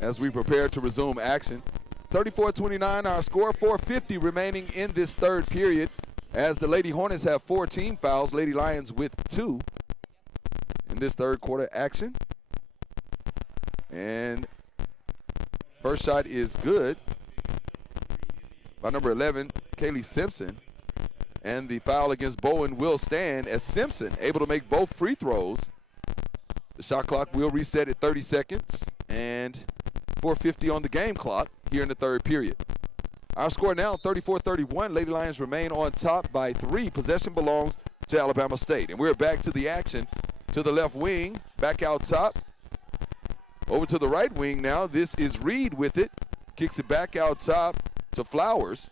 as we prepare to resume action, 34-29 our score, 4:50 remaining in this third period. As the Lady Hornets have 4 team fouls, Lady Lions with 2 in this third quarter action. And first shot is good by number 11, Kaylee Simpson. And the foul against Bowen will stand as Simpson able to make both free throws. The shot clock will reset at 30 seconds and 4:50 on the game clock here in the third period. Our score now, 34-31. Lady Lions remain on top by 3. Possession belongs to Alabama State. And we're back to the action. To the left wing, back out top. Over to the right wing now. This is Reed with it. Kicks it back out top to Flowers.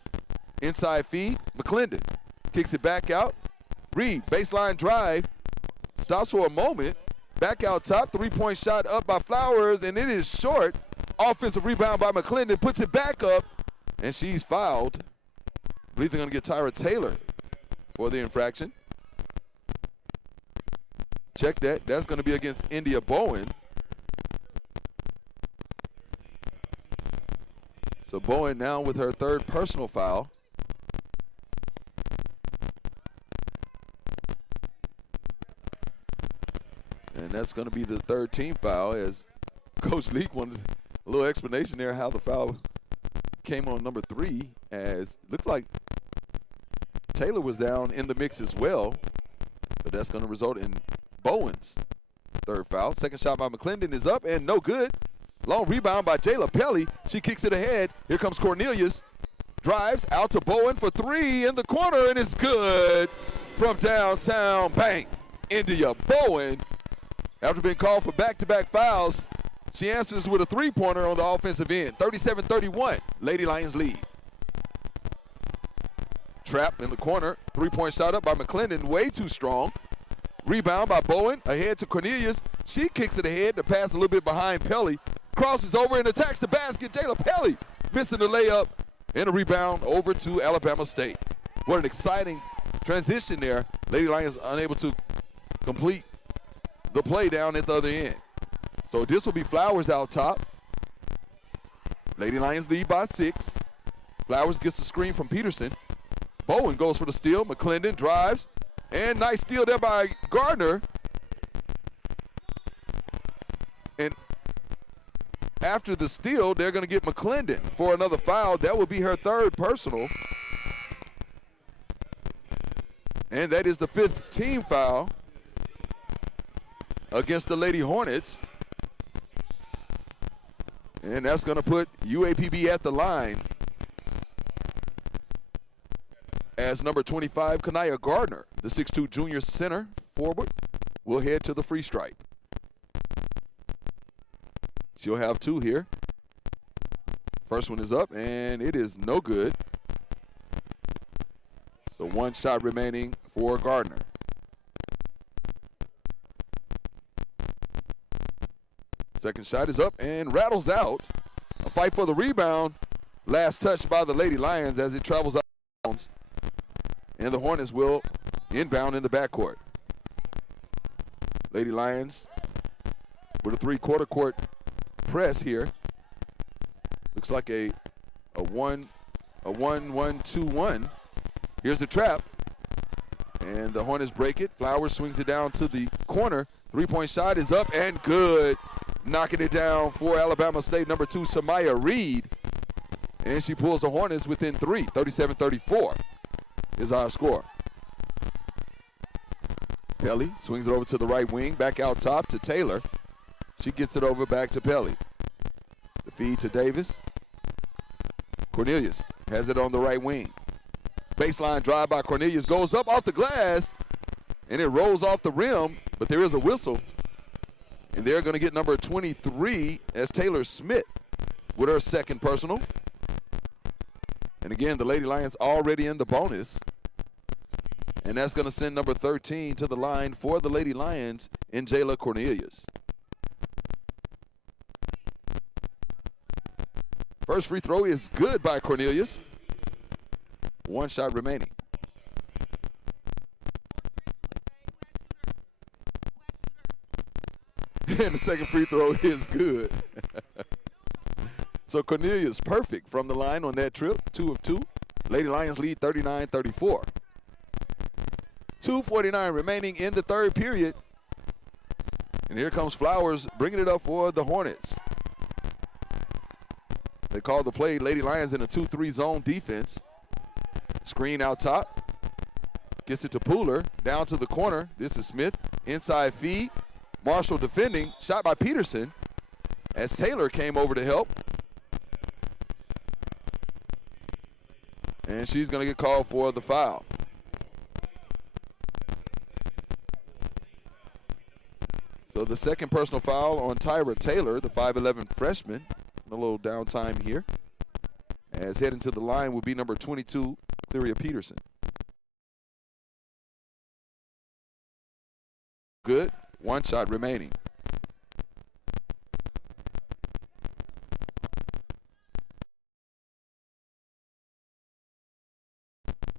Inside feed, McClendon. Kicks it back out. Reed, baseline drive. Stops for a moment. Back out top, 3-point shot up by Flowers, and it is short. Offensive rebound by McClendon, puts it back up. And she's fouled. I believe they're going to get Tyra Taylor for the infraction. Check that. That's going to be against India Bowen. So Bowen now with her third personal foul. And that's going to be the third team foul, as Coach Leak wanted a little explanation there how the foul came on number 3, as it looked like Taylor was down in the mix as well, but that's going to result in Bowen's third foul. Second shot by McClendon is up and no good. Long rebound by Jayla Pelly. She kicks it ahead. Here comes Cornelius. Drives out to Bowen for 3 in the corner, and it's good from downtown. Bang. India Bowen, after being called for back-to-back fouls, she answers with a 3-pointer on the offensive end. 37-31, Lady Lions lead. Trap in the corner. 3-point shot up by McClendon, way too strong. Rebound by Bowen, ahead to Cornelius. She kicks it ahead to pass a little bit behind Pelly. Crosses over and attacks the basket. Jayla Pelly missing the layup, and a rebound over to Alabama State. What an exciting transition there. Lady Lions unable to complete the play down at the other end. So this will be Flowers out top. Lady Lions lead by 6. Flowers gets the screen from Peterson. Bowen goes for the steal. McClendon drives. And nice steal there by Gardner. And after the steal, they're going to get McClendon for another foul. That will be her third personal. And that is the 5th team foul against the Lady Hornets. And that's going to put UAPB at the line as number 25, Kanaya Gardner, the 6'2 junior center forward, will head to the free stripe. She'll have 2 here. First one is up, and it is no good. So 1 shot remaining for Gardner. Second shot is up and rattles out. A fight for the rebound. Last touch by the Lady Lions as it travels out of bounds. And the Hornets will inbound in the backcourt. Lady Lions with a three-quarter court press here. Looks like a 1-1-2-1. Here's the trap. And the Hornets break it. Flowers swings it down to the corner. Three-point shot is up and good. Knocking it down for Alabama State, number 2, Samaya Reed. And she pulls the Hornets within 3. 37-34 is our score. Pelly swings it over to the right wing, back out top to Taylor. She gets it over back to Pelly. The feed to Davis. Cornelius has it on the right wing. Baseline drive by Cornelius goes up off the glass, and it rolls off the rim, but there is a whistle. And they're going to get number 23 as Taylor Smith with her second personal. And again, the Lady Lions already in the bonus. And that's going to send number 13 to the line for the Lady Lions in Jayla Cornelius. First free throw is good by Cornelius. One shot remaining. And the second free throw is good. So Cornelius perfect from the line on that trip, 2 of 2. Lady Lions lead 39-34. 2:49 remaining in the third period. And here comes Flowers bringing it up for the Hornets. They call the play Lady Lions in a 2-3 zone defense. Screen out top. Gets it to Pooler. Down to the corner. This is Smith. Inside feed. Marshall defending. Shot by Peterson as Taylor came over to help. And she's going to get called for the foul. So the second personal foul on Tyra Taylor, the 5'11 freshman. A little downtime here. As heading to the line will be number 22, Cleria Peterson. Good. One shot remaining.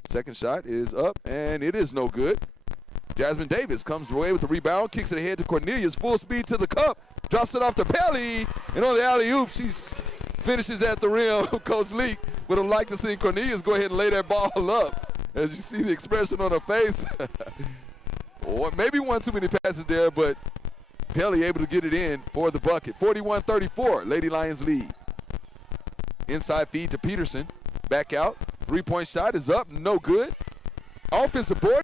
Second shot is up, and it is no good. Jasmine Davis comes away with the rebound, kicks it ahead to Cornelius, full speed to the cup, drops it off to Pelly, and on the alley-oop, she finishes at the rim. Coach Leak would have liked to see Cornelius go ahead and lay that ball up. As you see the expression on her face. Maybe one too many passes there, but Pelly able to get it in for the bucket. 41-34, Lady Lions lead. Inside feed to Peterson, back out. Three-point shot is up, no good. Offensive board.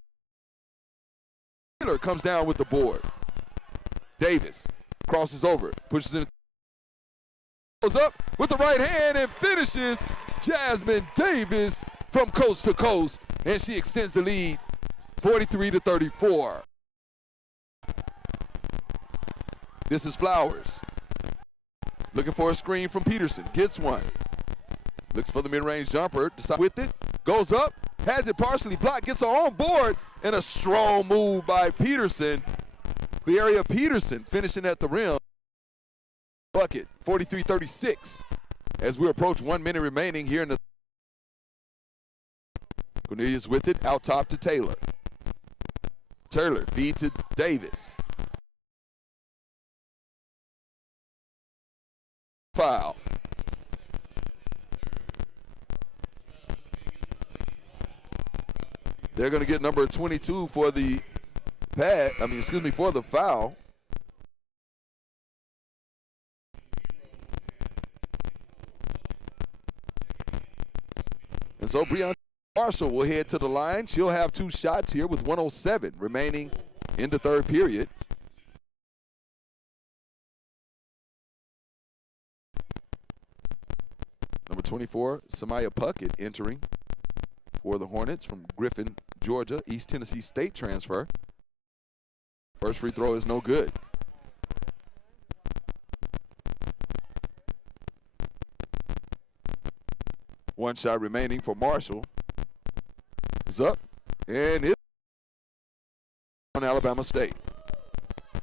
Taylor comes down with the board. Davis crosses over, pushes in, goes up with the right hand and finishes. Jasmine Davis from coast to coast, and she extends the lead 43-34. This is Flowers. Looking for a screen from Peterson, gets one. Looks for the mid-range jumper, decides with it, goes up, has it partially blocked, gets her on board, and a strong move by Peterson. Clearia Peterson finishing at the rim. Bucket, 43-36. As we approach 1 minute remaining here in the. Cornelius with it, out top to Taylor. Taylor feed to Davis. Foul. They're going to get number 22 for the for the foul. And so Breonna Marshall will head to the line. She'll have 2 shots here with 1:07 remaining in the third period. Number 24, Samaya Puckett entering for the Hornets from Griffin, Georgia, East Tennessee State transfer. First free throw is no good. One shot remaining for Marshall. It's up, and it's on Alabama State.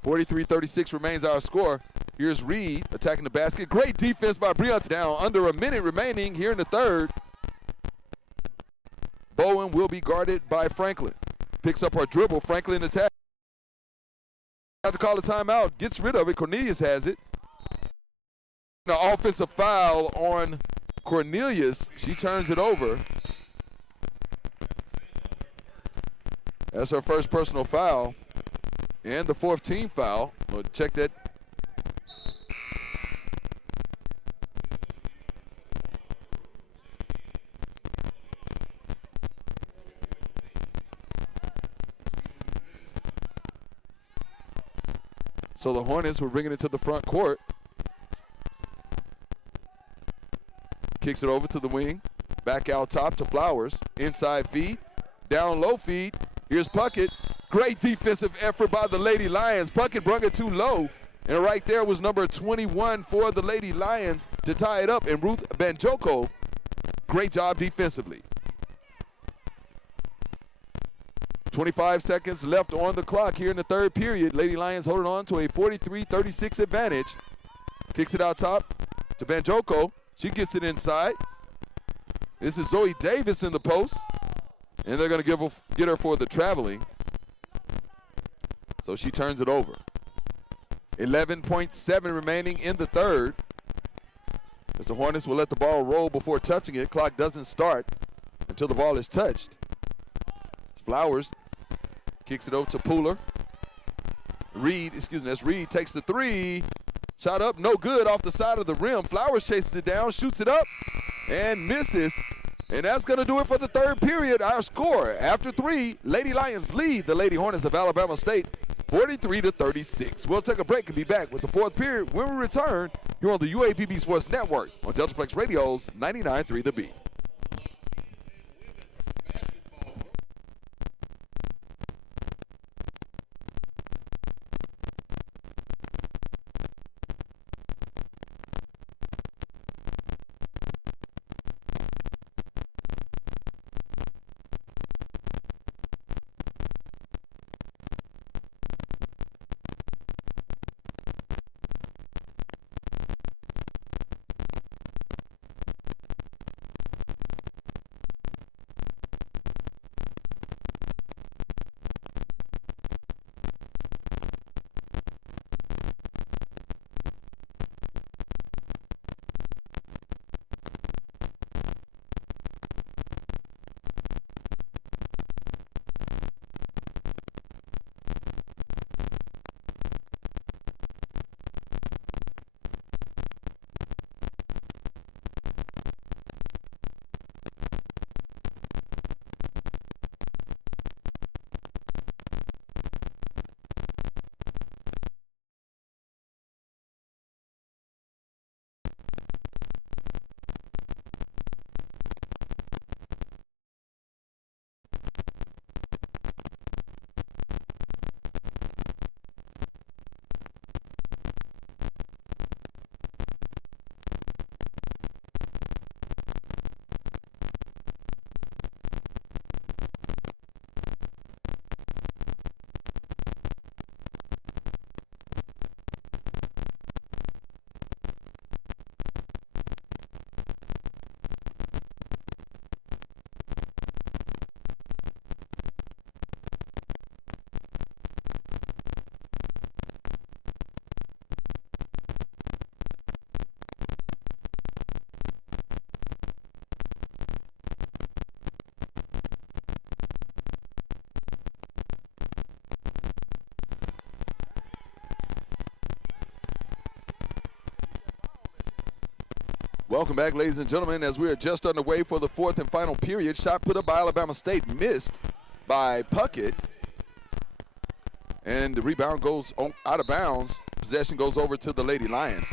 43-36 remains our score. Here's Reed attacking the basket. Great defense by Breon. Down under a minute remaining here in the third. Bowen will be guarded by Franklin. Picks up her dribble. Franklin attack. Have to call a timeout. Gets rid of it. Cornelius has it. The offensive foul on Cornelius. She turns it over. That's her first personal foul. And the fourth team foul. We'll check that. So the Hornets will bring it into the front court. Kicks it over to the wing. Back out top to Flowers. Inside feed. Down low feed. Here's Puckett. Great defensive effort by the Lady Lions. Puckett brung it too low. And right there was number 21 for the Lady Lions to tie it up. And Ruth Banjoko, great job defensively. 25 seconds left on the clock here in the third period. Lady Lions holding on to a 43-36 advantage. Kicks it out top to Banjoko. She gets it inside. This is Zoe Davis in the post. And they're going to get her for the traveling. So she turns it over. 11.7 remaining in the third. As the Hornets will let the ball roll before touching it. Clock doesn't start until the ball is touched. Flowers kicks it over to Pooler. That's Reed takes the three. Shot up, no good off the side of the rim. Flowers chases it down, shoots it up, and misses. And that's going to do it for the third period. Our score after three, Lady Lions lead the Lady Hornets of Alabama State 43-36. We'll take a break and be back with the fourth period when we return here on the UAPB Sports Network on Deltaplex Radio's 99.3 The Beat. Welcome back, ladies and gentlemen, as we are just underway for the fourth and final period. Shot put up by Alabama State, missed by Puckett. And the rebound goes out of bounds. Possession goes over to the Lady Lions.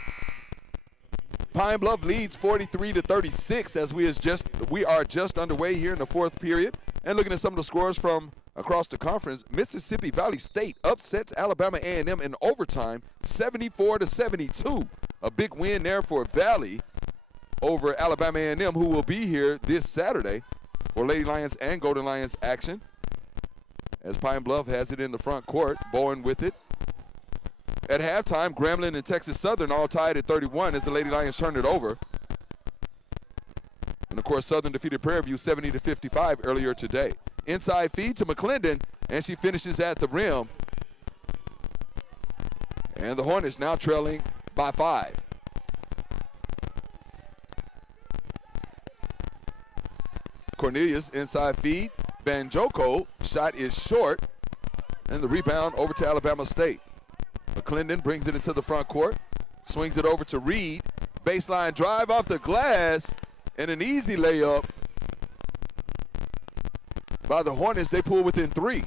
Pine Bluff leads 43-36 as we are just underway here in the fourth period. And looking at some of the scores from across the conference, Mississippi Valley State upsets Alabama A&M in overtime, 74-72. A big win there for Valley over Alabama A&M, who will be here this Saturday for Lady Lions and Golden Lions action. As Pine Bluff has it in the front court, Bowen with it. At halftime, Grambling and Texas Southern all tied at 31 as the Lady Lions turned it over. And, of course, Southern defeated Prairie View 70-55 earlier today. Inside feed to McClendon, and she finishes at the rim. And the Hornets now trailing by 5. Cornelius inside feed. Banjoko shot is short. And the rebound over to Alabama State. McClendon brings it into the front court. Swings it over to Reed. Baseline drive off the glass. And an easy layup by the Hornets. They pull within 3.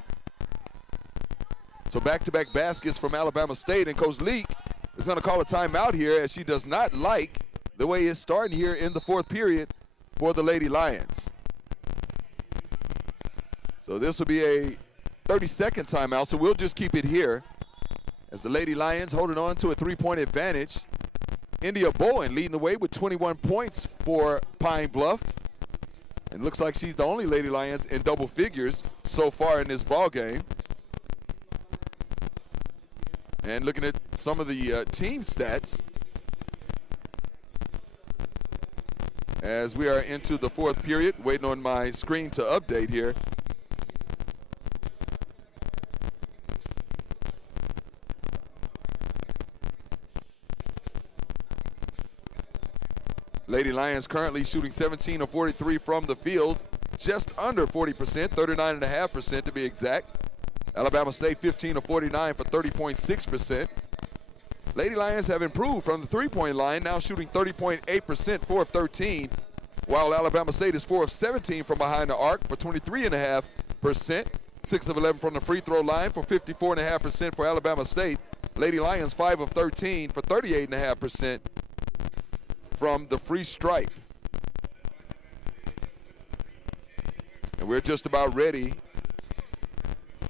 So back-to-back baskets from Alabama State. And Coach Leak is going to call a timeout here as she does not like the way it's starting here in the 4th period for the Lady Lions. So this will be a 30-second timeout, so we'll just keep it here as the Lady Lions holding on to a 3-point advantage. India Bowen leading the way with 21 points for Pine Bluff. And looks like she's the only Lady Lions in double figures so far in this ball game. And looking at some of the team stats as we are into the 4th period, waiting on my screen to update here. Lady Lions currently shooting 17 of 43 from the field, just under 40%, 39.5% to be exact. Alabama State 15 of 49 for 30.6%. Lady Lions have improved from the 3-point line, now shooting 30.8%, 4 of 13, while Alabama State is 4 of 17 from behind the arc for 23.5%, 6 of 11 from the free throw line for 54.5% for Alabama State. Lady Lions 5 of 13 for 38.5%. from the free stripe. And we're just about ready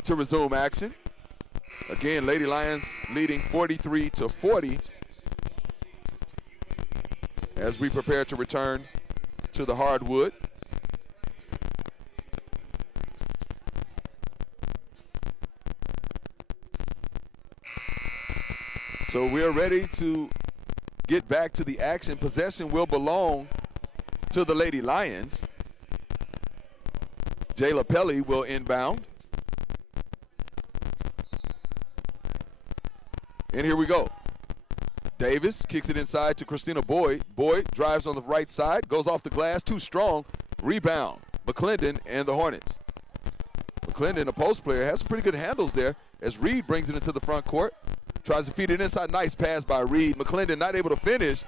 to resume action. Again, Lady Lions leading 43-40 as we prepare to return to the hardwood. So we're ready to get back to the action. Possession will belong to the Lady Lions. Jayla Pelly will inbound. And here we go. Davis kicks it inside to Christina Boyd. Boyd drives on the right side, goes off the glass, too strong. Rebound, McClendon and the Hornets. McClendon, a post player, has some pretty good handles there as Reed brings it into the front court. Tries to feed it inside. Nice pass by Reed. McClendon not able to finish.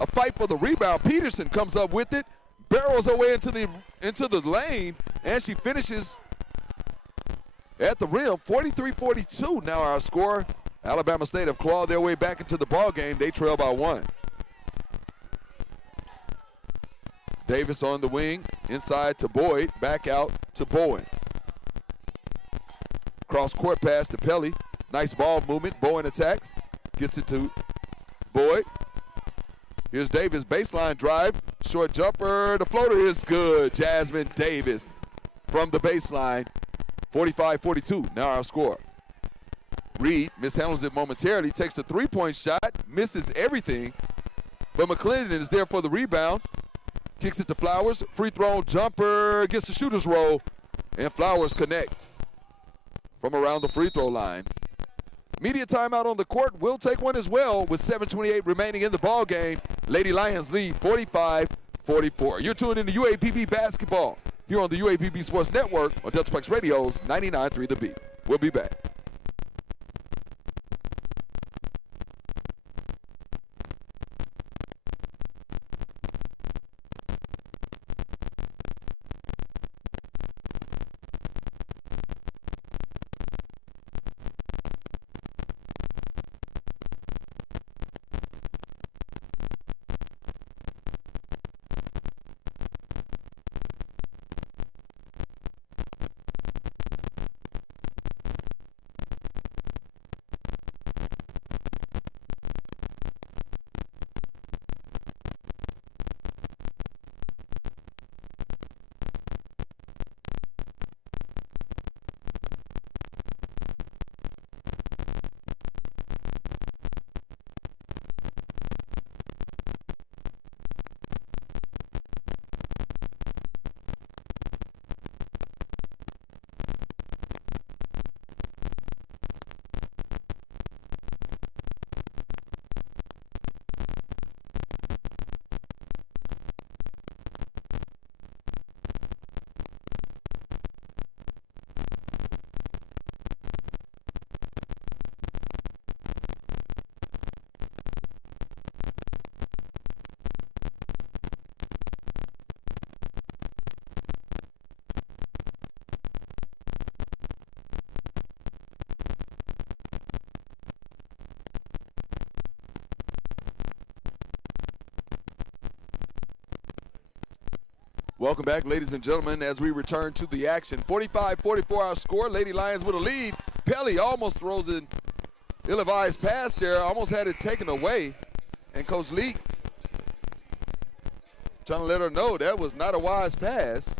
A fight for the rebound. Peterson comes up with it, barrels her way into the lane, and she finishes at the rim. 43-42 now our score. Alabama State have clawed their way back into the ball game. They trail by 1. Davis on the wing, inside to Boyd, back out to Bowen. Cross court pass to Pelly. Nice ball movement. Bowen attacks. Gets it to Boyd. Here's Davis. Baseline drive. Short jumper. The floater is good. Jasmine Davis from the baseline. 45-42. Now our score. Reed mishandles it momentarily. Takes the 3-point shot. Misses everything. But McClendon is there for the rebound. Kicks it to Flowers. Free throw jumper. Gets the shooter's roll. And Flowers connect from around the free throw line. Media timeout on the court. We'll take one as well with 7:28 remaining in the ball game. Lady Lions lead 45-44. You're tuned in to UAPB basketball here on the UAPB Sports Network on Deltaplex Radio's 99.3 The Beat. We'll be back. Welcome back, ladies and gentlemen, as we return to the action. 45-44 our score. Lady Lions with a lead. Pelly almost throws an ill-advised pass there, almost had it taken away. And Coach Leak trying to let her know that was not a wise pass.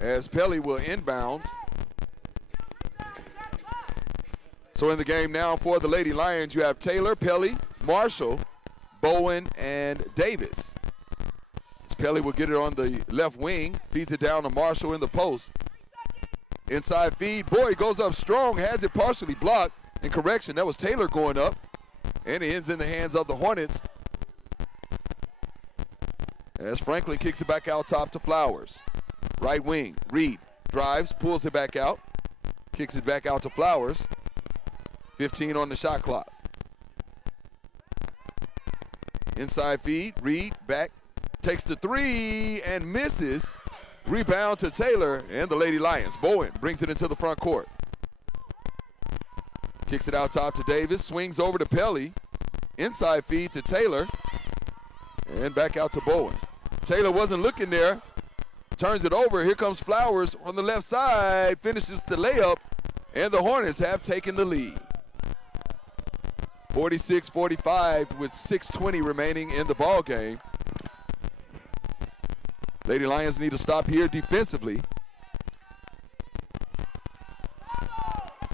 As Pelly will inbound. So in the game now for the Lady Lions, you have Taylor, Pelly, Marshall, Bowen, and Davis. As Pelly will get it on the left wing, feeds it down to Marshall in the post. Inside feed, boy, goes up strong, has it partially blocked. In correction, that was Taylor going up. And it ends in the hands of the Hornets. As Franklin kicks it back out top to Flowers. Right wing, Reed drives, pulls it back out. Kicks it back out to Flowers. 15 on the shot clock. Inside feed, Reed back, takes the three and misses. Rebound to Taylor and the Lady Lions. Bowen brings it into the front court. Kicks it out top to Davis, swings over to Pelly. Inside feed to Taylor and back out to Bowen. Taylor wasn't looking there, turns it over. Here comes Flowers on the left side, finishes the layup, and the Hornets have taken the lead. 46-45 with 6:20 remaining in the ball game. Lady Lions need to stop here defensively.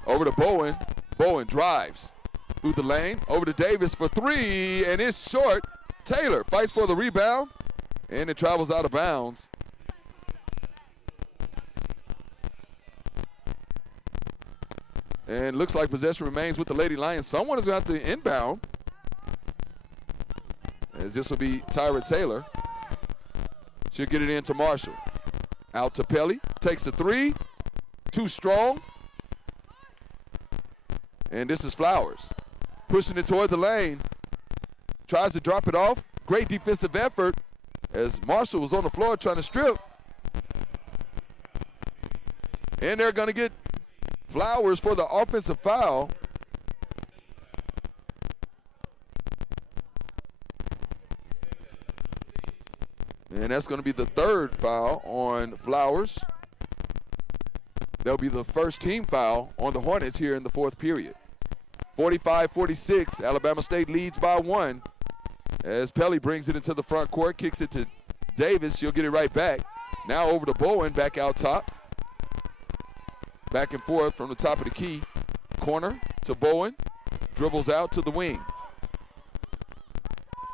Over to Bowen. Bowen drives through the lane. Over to Davis for three, and it's short. Taylor fights for the rebound, and it travels out of bounds. And looks like possession remains with the Lady Lions. Someone is going to have to inbound, as this will be Tyra Taylor. She'll get it in to Marshall. Out to Pelly. Takes a three. Too strong. And this is Flowers. Pushing it toward the lane. Tries to drop it off. Great defensive effort as Marshall was on the floor trying to strip. And they're going to get Flowers for the offensive foul. And that's going to be the third foul on Flowers. That'll be the first team foul on the Hornets here in the fourth period. 45-46, Alabama State leads by one. As Pelly brings it into the front court, kicks it to Davis. She'll get it right back. Now over to Bowen, back out top. Back and forth from the top of the key. Corner to Bowen. Dribbles out to the wing.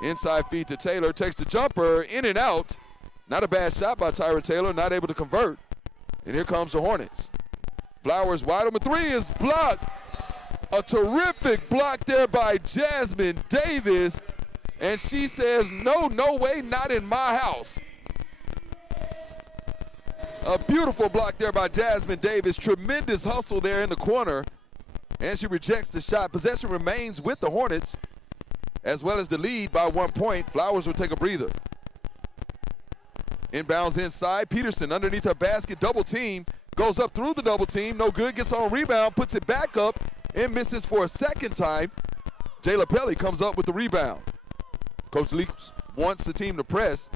Inside feed to Taylor. Takes the jumper. In and out. Not a bad shot by Tyra Taylor. Not able to convert. And here comes the Hornets. Flowers wide open three is blocked. A terrific block there by Jasmine Davis. And she says, no, no way, not in my house. A beautiful block there by Jasmine Davis. Tremendous hustle there in the corner. And she rejects the shot. Possession remains with the Hornets, as well as the lead by 1 point. Flowers will take a breather. Inbounds inside. Peterson underneath her basket. Double team. Goes up through the double team. No good. Gets on rebound. Puts it back up and misses for a second time. Jayla Pelly comes up with the rebound. Coach Leaks wants the team to press,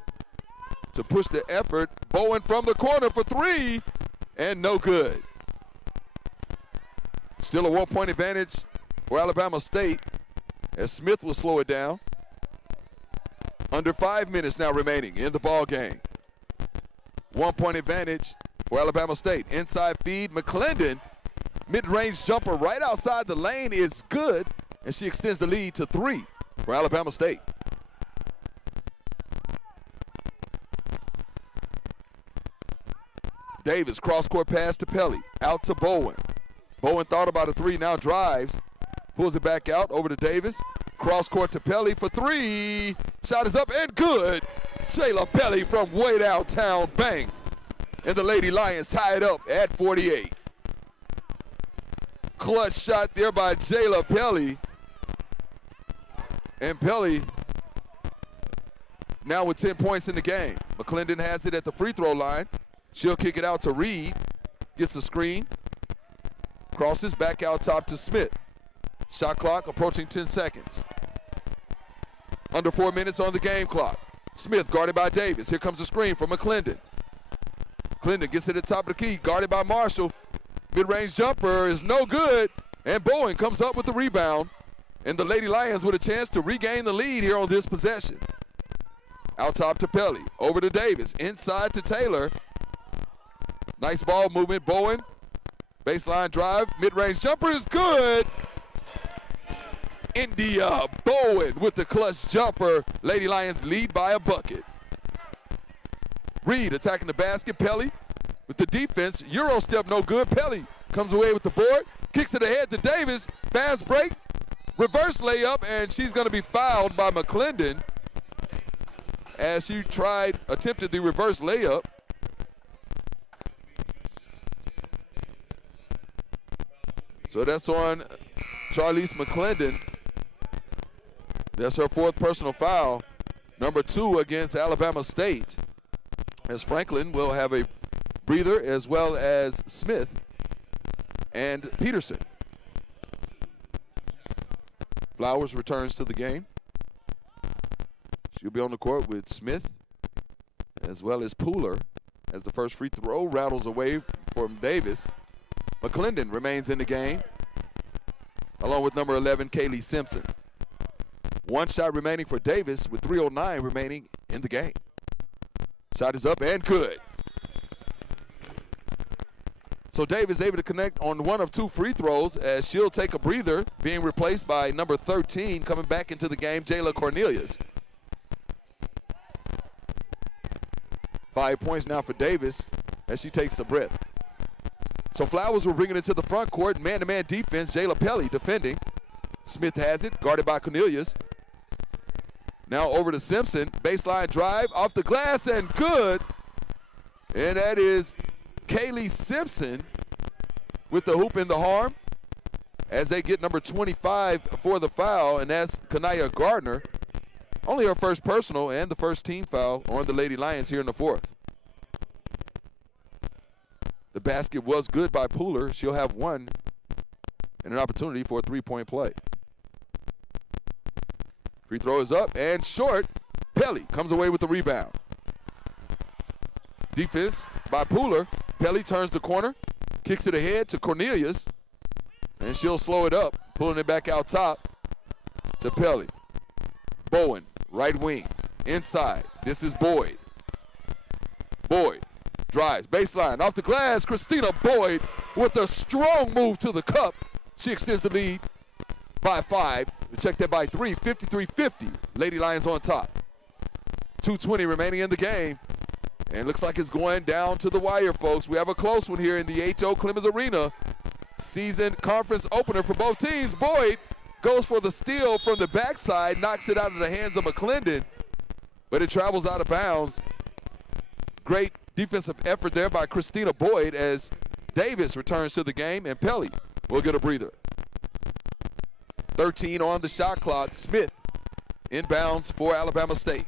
to push the effort. Bowen from the corner for three, and no good. Still a 1 point advantage for Alabama State, as Smith will slow it down. Under 5 minutes now remaining in the ball game. 1 point advantage for Alabama State. Inside feed, McClendon. Mid-range jumper right outside the lane is good, and she extends the lead to 3 for Alabama State. Davis, cross-court pass to Pelly. Out to Bowen. Bowen thought about a three, now drives. Pulls it back out, over to Davis. Cross-court to Pelly for three. Shot is up and good. Jayla Pelly from way downtown, bang. And the Lady Lions tie it up at 48. Clutch shot there by Jayla Pelly. And Pelly now with 10 points in the game. McClendon has it at the free throw line. She'll kick it out to Reed. Gets a screen. Crosses back out top to Smith. Shot clock approaching 10 seconds. Under 4 minutes on the game clock. Smith guarded by Davis. Here comes a screen from McClendon. McClendon gets to the top of the key, guarded by Marshall. Mid-range jumper is no good, and Bowen comes up with the rebound. And the Lady Lions with a chance to regain the lead here on this possession. Out top to Pelly, over to Davis, inside to Taylor. Nice ball movement, Bowen. Baseline drive, mid-range jumper is good. India Bowen with the clutch jumper. Lady Lions lead by a bucket. Reed attacking the basket, Pelly with the defense. Euro step no good, Pelly comes away with the board, kicks it ahead to Davis, fast break, reverse layup, and she's gonna be fouled by McClendon as she attempted the reverse layup. So that's on Charlize McClendon. That's her 4th personal foul, number 2 against Alabama State. As Franklin will have a breather, as well as Smith and Peterson. Flowers returns to the game. She'll be on the court with Smith, as well as Pooler, as the first free throw rattles away from Davis. McClendon remains in the game, along with number 11, Kaylee Simpson. 1 shot remaining for Davis with 3:09 remaining in the game. Shot is up and good. So Davis able to connect on 1 of 2 free throws as she'll take a breather, being replaced by number 13 coming back into the game, Jayla Cornelius. 5 points now for Davis as she takes a breath. So Flowers will bring it into the front court, man-to-man defense, Jayla Pelly defending. Smith has it, guarded by Cornelius. Now over to Simpson, baseline drive, off the glass and good. And that is Kaylee Simpson with the hoop in the harm as they get number 25 for the foul, and that's Kanaya Gardner. Only her first personal and the first team foul on the Lady Lions here in the 4th. The basket was good by Pooler. She'll have 1 and an opportunity for a 3-point play. Free throw is up and short. Pelly comes away with the rebound. Defense by Pooler. Pelly turns the corner, kicks it ahead to Cornelius, and she'll slow it up, pulling it back out top to Pelly. Bowen, right wing, inside. This is Boyd. Boyd drives, baseline, off the glass. Christina Boyd with a strong move to the cup. She extends the lead by 5. Check that by 3, 53-50. Lady Lions on top. 2:20 remaining in the game. And looks like it's going down to the wire, folks. We have a close one here in the H.O. Clemens Arena. Season conference opener for both teams. Boyd goes for the steal from the backside, knocks it out of the hands of McClendon, but it travels out of bounds. Great defensive effort there by Christina Boyd as Davis returns to the game, and Pelly will get a breather. 13 on the shot clock. Smith inbounds for Alabama State.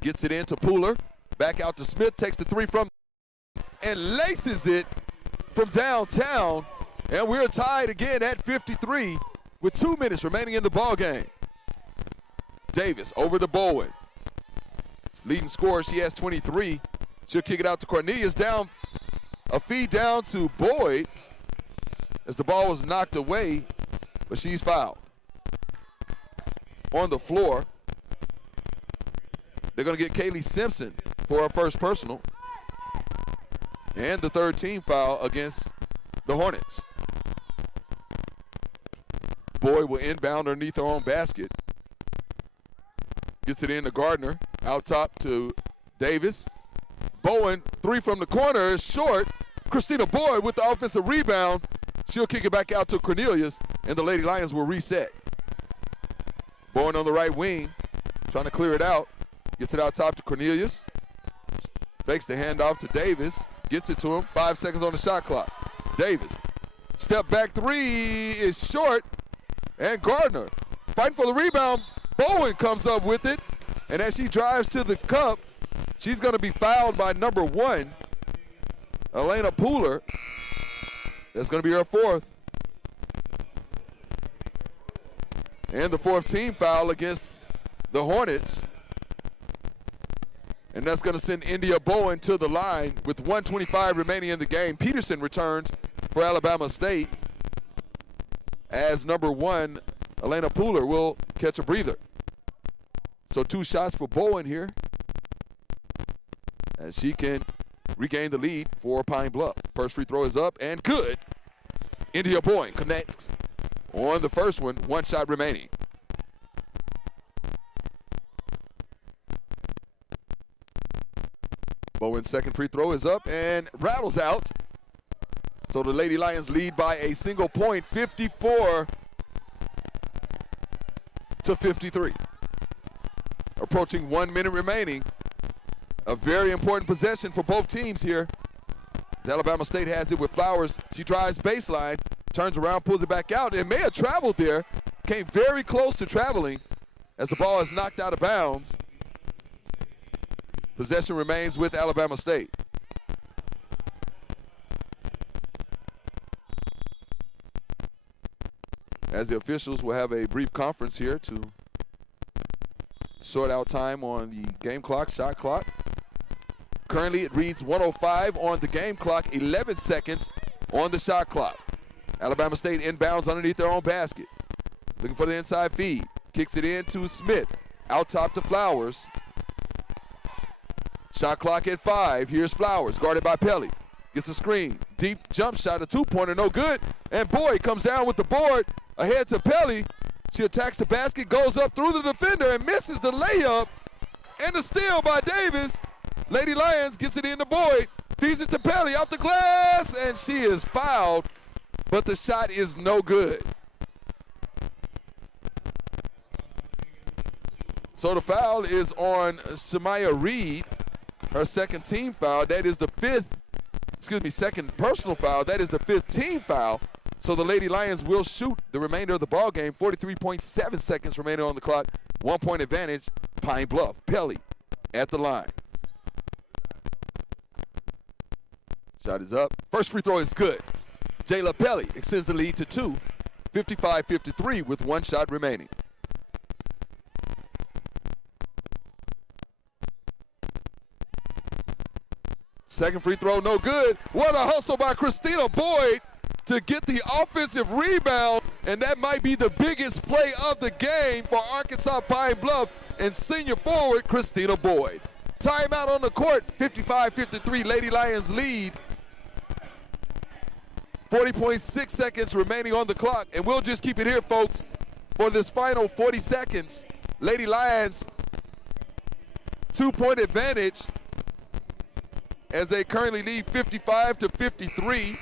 Gets it into Pooler. Back out to Smith. Takes the 3 from and laces it from downtown. And we're tied again at 53 with 2 minutes remaining in the ball game. Davis over to Bowen. Leading scorer, she has 23. She'll kick it out to Cornelius. Down, a feed down to Boyd as the ball was knocked away, but she's fouled. On the floor, they're going to get Kaylee Simpson for her first personal and the 3rd team foul against the Hornets. Boyd will inbound underneath her own basket. Gets it in to Gardner. Out top to Davis. Bowen, 3 from the corner is short. Christina Boyd with the offensive rebound. She'll kick it back out to Cornelius, and the Lady Lions will reset. Bowen on the right wing, trying to clear it out. Gets it out top to Cornelius. Fakes the handoff to Davis. Gets it to him. 5 seconds on the shot clock. Davis. Step back 3 is short. And Gardner fighting for the rebound. Bowen comes up with it. And as she drives to the cup, she's going to be fouled by number 1, Elena Pooler. That's going to be her 4th. And the 4th team foul against the Hornets. And that's going to send India Bowen to the line with 1:25 remaining in the game. Peterson returns for Alabama State as number 1, Elena Pooler, will catch a breather. So 2 shots for Bowen here as she can regain the lead for Pine Bluff. First free throw is up and good. India Bowen connects on the first one, 1 shot remaining. Bowen's second free throw is up and rattles out. So the Lady Lions lead by a single point, 54-53. Approaching 1 minute remaining. A very important possession for both teams here. As Alabama State has it with Flowers. She drives baseline, turns around, pulls it back out. It may have traveled there. Came very close to traveling as the ball is knocked out of bounds. Possession remains with Alabama State. As the officials will have a brief conference here to sort out time on the game clock, shot clock. Currently it reads 1:05 on the game clock, 11 seconds on the shot clock. Alabama State inbounds underneath their own basket. Looking for the inside feed. Kicks it in to Smith. Out top to Flowers. Shot clock at 5. Here's Flowers, guarded by Pelly. Gets a screen. Deep jump shot, a 2-pointer, no good. And Boyd comes down with the board. Ahead to Pelly. She attacks the basket, goes up through the defender and misses the layup. And the steal by Davis. Lady Lions gets it into Boyd. Feeds it to Pelly off the glass. And she is fouled. But the shot is no good. So the foul is on Shemaya Reed. Her second team foul. That is the second personal foul. That is the 5th team foul. So the Lady Lions will shoot the remainder of the ball game. 43.7 seconds remaining on the clock. 1 point advantage, Pine Bluff. Pelly at the line. Shot is up. First free throw is good. Jayla Pelly extends the lead to 2. 55-53 with 1 shot remaining. Second free throw, no good. What a hustle by Christina Boyd to get the offensive rebound, and that might be the biggest play of the game for Arkansas Pine Bluff and senior forward Christina Boyd. Timeout on the court, 55-53, Lady Lions lead. 40.6 seconds remaining on the clock, and we'll just keep it here, folks, for this final 40 seconds. Lady Lions, 2-point advantage, as they currently lead 55-53.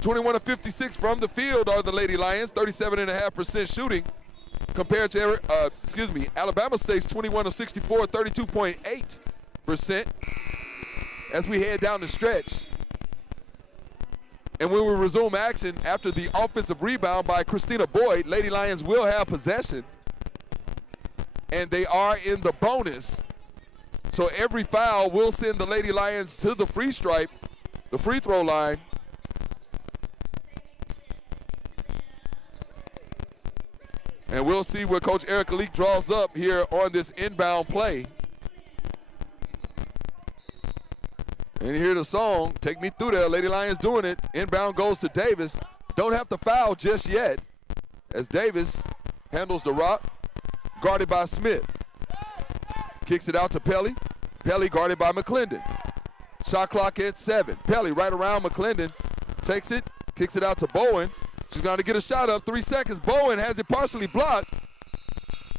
21 of 56 from the field are the Lady Lions, 37.5% shooting, compared to Alabama State's 21 of 64, 32.8%. As we head down the stretch. And when we resume action after the offensive rebound by Christina Boyd, Lady Lions will have possession, and they are in the bonus. So every foul will send the Lady Lions to the free stripe, the free throw line. And we'll see where Coach Erica Leak draws up here on this inbound play. And hear the song, Take Me Through There. Lady Lions doing it. Inbound goes to Davis. Don't have to foul just yet, as Davis handles the rock, guarded by Smith. Kicks it out to Pelly. Pelly guarded by McClendon. Shot clock at 7. Pelly right around McClendon. Takes it, kicks it out to Bowen. She's going to get a shot up, 3 seconds. Bowen has it partially blocked.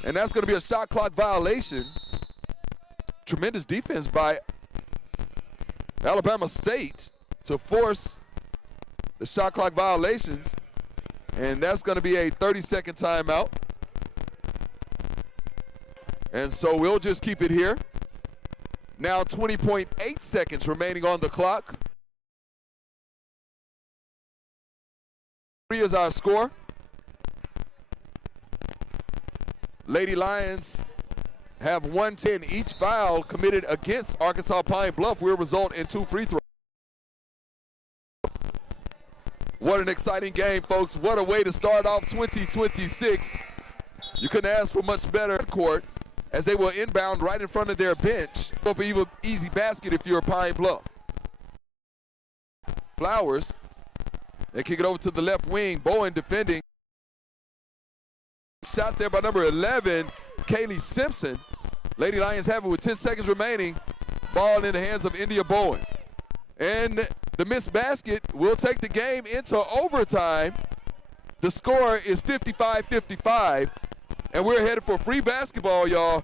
And that's going to be a shot clock violation. Tremendous defense by Alabama State to force the shot clock violations. And that's going to be a 30-second timeout. And so we'll just keep it here. Now 20.8 seconds remaining on the clock. 3 is our score. Lady Lions have 110. Each foul committed against Arkansas Pine Bluff will result in 2 free throws. What an exciting game, folks. What a way to start off 2026. You couldn't ask for much better court as they will inbound right in front of their bench. Up an even easy basket if you're Pine Bluff. Flowers, they kick it over to the left wing. Bowen defending. Shot there by number 11, Kaylee Simpson. Lady Lions have it with 10 seconds remaining. Ball in the hands of India Bowen. And the missed basket will take the game into overtime. The score is 55-55, and we're headed for free basketball, y'all.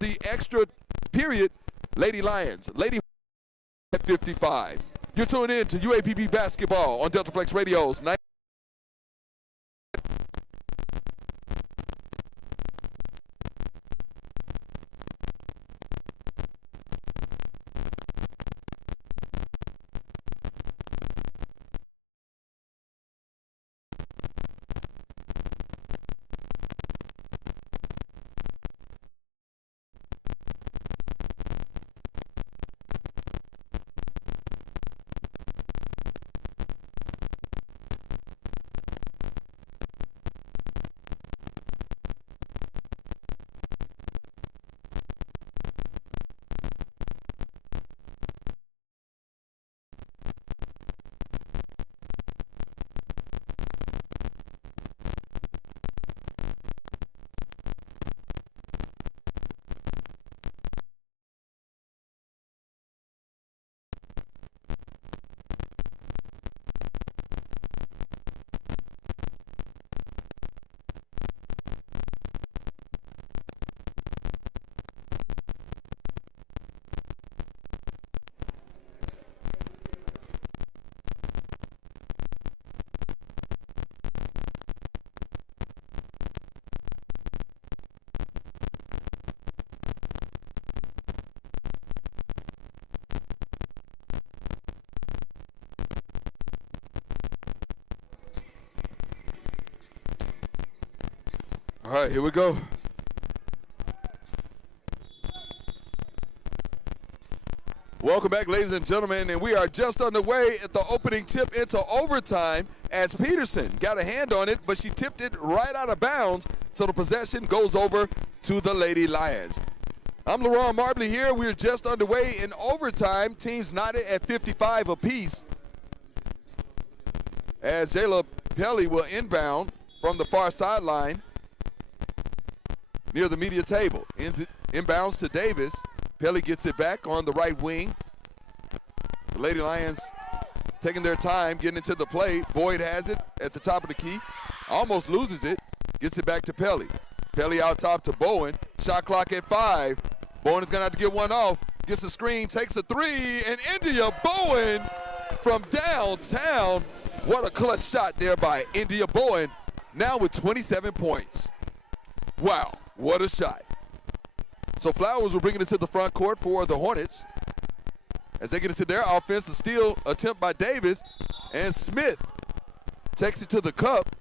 The extra period, Lady Lions. Lady at 55. You're tuned in to UAPB basketball on Deltaplex Radio's night. All right, here we go. Welcome back, ladies and gentlemen, and we are just underway at the opening tip into overtime as Peterson got a hand on it, but she tipped it right out of bounds, so the possession goes over to the Lady Lions. I'm LaRon Marbley here. We're just underway in overtime. Teams knotted at 55 apiece as Jayla Pelly will inbound from the far sideline near the media table. Inbounds to Davis. Pelly gets it back on the right wing. The Lady Lions taking their time, getting into the play. Boyd has it at the top of the key. Almost loses it. Gets it back to Pelly. Pelly out top to Bowen. Shot clock at 5. Bowen is going to have to get one off. Gets a screen, takes a 3, and India Bowen from downtown. What a clutch shot there by India Bowen, now with 27 points. Wow. What a shot. So Flowers will bring it into the front court for the Hornets as they get into their offense. A steal attempt by Davis, and Smith takes it to the cup,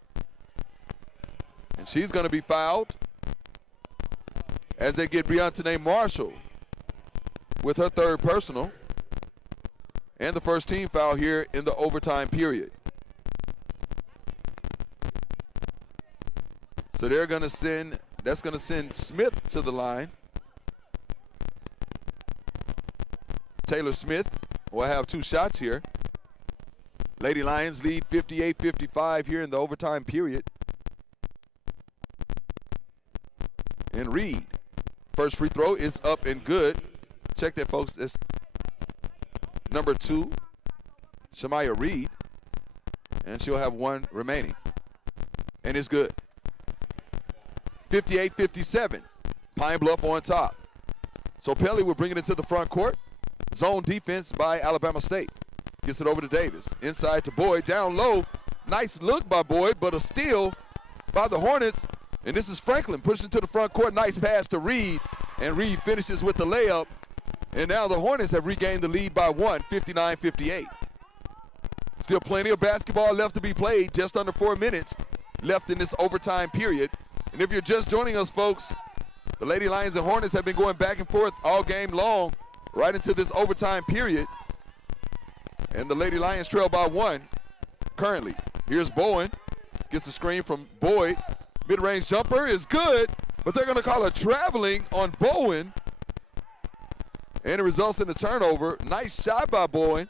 and she's going to be fouled as they get Briantane Marshall with her third personal and the first team foul here in the overtime period. So they're going to send That's going to send Smith to the line. Taylor Smith will have 2 shots here. Lady Lions lead 58-55 here in the overtime period. And Reed, first free throw is up and good. Check that, folks. It's number 2, Shamaya Reed. And she'll have 1 remaining. And it's good. 58-57, Pine Bluff on top. So Pelly will bring it into the front court. Zone defense by Alabama State. Gets it over to Davis. Inside to Boyd, down low. Nice look by Boyd, but a steal by the Hornets. And this is Franklin pushing to the front court. Nice pass to Reed, and Reed finishes with the layup. And now the Hornets have regained the lead by 1, 59-58. Still plenty of basketball left to be played, just under 4 minutes left in this overtime period. And if you're just joining us, folks, the Lady Lions and Hornets have been going back and forth all game long, right into this overtime period. And the Lady Lions trail by 1, currently. Here's Bowen. Gets the screen from Boyd. Mid-range jumper is good, but they're going to call a traveling on Bowen. And it results in a turnover. Nice shot by Bowen,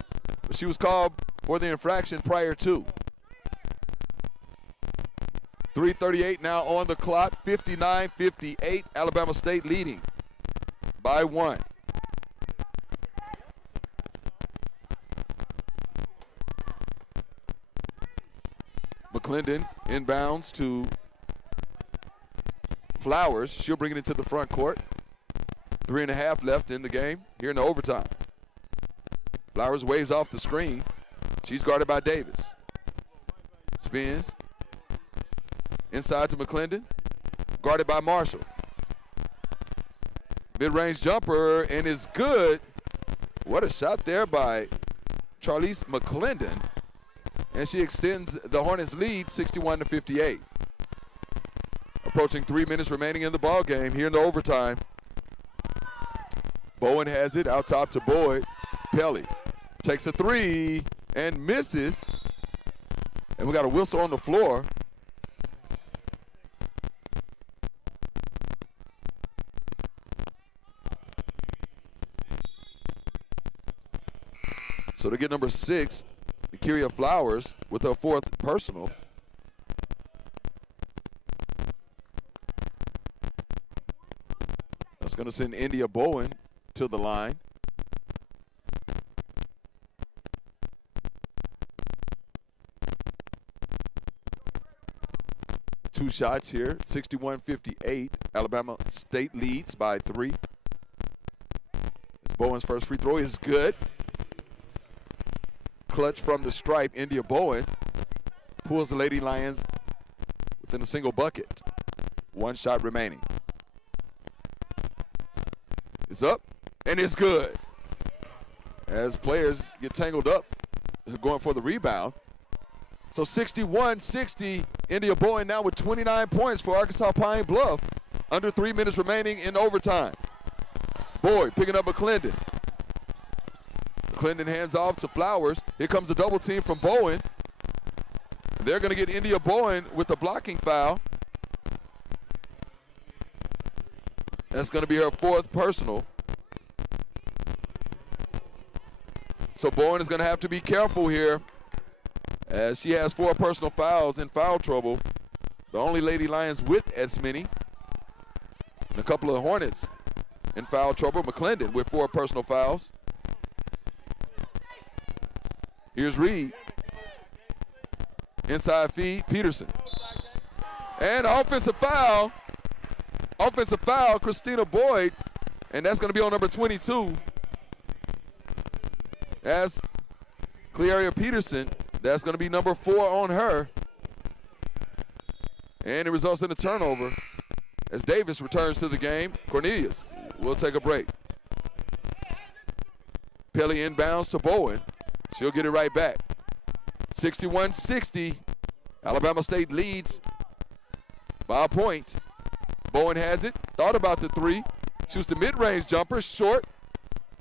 but she was called for the infraction prior to. 3:38 now on the clock. 59-58. Alabama State leading by 1. McClendon inbounds to Flowers. She'll bring it into the front court. 3.5 left in the game here in the overtime. Flowers waves off the screen. She's guarded by Davis. Spins. Inside to McClendon. Guarded by Marshall. Mid-range jumper and is good. What a shot there by Charlize McClendon. And she extends the Hornets lead 61-58. Approaching 3 minutes remaining in the ball game here in the overtime. Bowen has it out top to Boyd. Pelly takes a three and misses. And we got a whistle on the floor. So to get number 6, Kyria Flowers with her 4th personal. That's going to send India Bowen to the line. Two shots here, 61-58. Alabama State leads by 3. Bowen's first free throw is good. Clutch from the stripe, India Bowen pulls the Lady Lions within a single bucket. 1 shot remaining. It's up, and it's good. As players get tangled up, going for the rebound. So 61-60, India Bowen now with 29 points for Arkansas Pine Bluff. Under 3 minutes remaining in overtime. Boyd picking up McClendon. McClendon hands off to Flowers. Here comes a double team from Bowen. They're going to get India Bowen with the blocking foul. That's going to be her 4th personal. So Bowen is going to have to be careful here as she has 4 personal fouls in foul trouble. The only Lady Lions with as many. And a couple of Hornets in foul trouble. McClendon with 4 personal fouls. Here's Reed. Inside feed, Peterson. And offensive foul. Offensive foul, Christina Boyd. And that's going to be on number 22. That's Clearia Peterson. That's going to be number 4 on her. And it results in a turnover as Davis returns to the game. Cornelius will take a break. Pelly inbounds to Bowen. She'll get it right back. 61-60. Alabama State leads by a point. Bowen has it. Thought about the 3. Shoots the mid-range jumper. Short.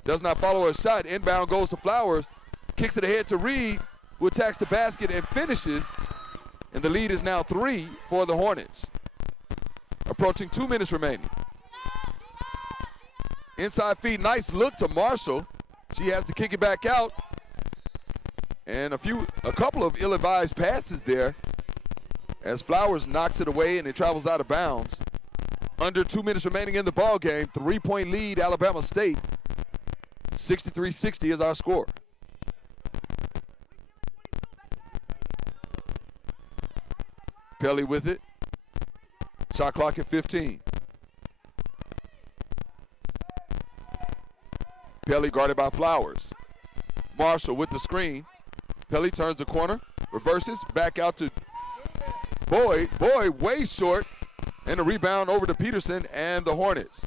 Does not follow her shot. Inbound goes to Flowers. Kicks it ahead to Reed, who attacks the basket and finishes. And the lead is now 3 for the Hornets. Approaching 2 minutes remaining. Inside feed. Nice look to Marshall. She has to kick it back out. And a couple of ill-advised passes there as Flowers knocks it away and it travels out of bounds. Under 2 minutes remaining in the ball game. 3-point lead, Alabama State. 63-60 is our score. Pelly with it. Shot clock at 15. Pelly guarded by Flowers. Marshall with the screen. Pelly turns the corner, reverses, back out to Boyd. Boyd way short, and a rebound over to Peterson and the Hornets.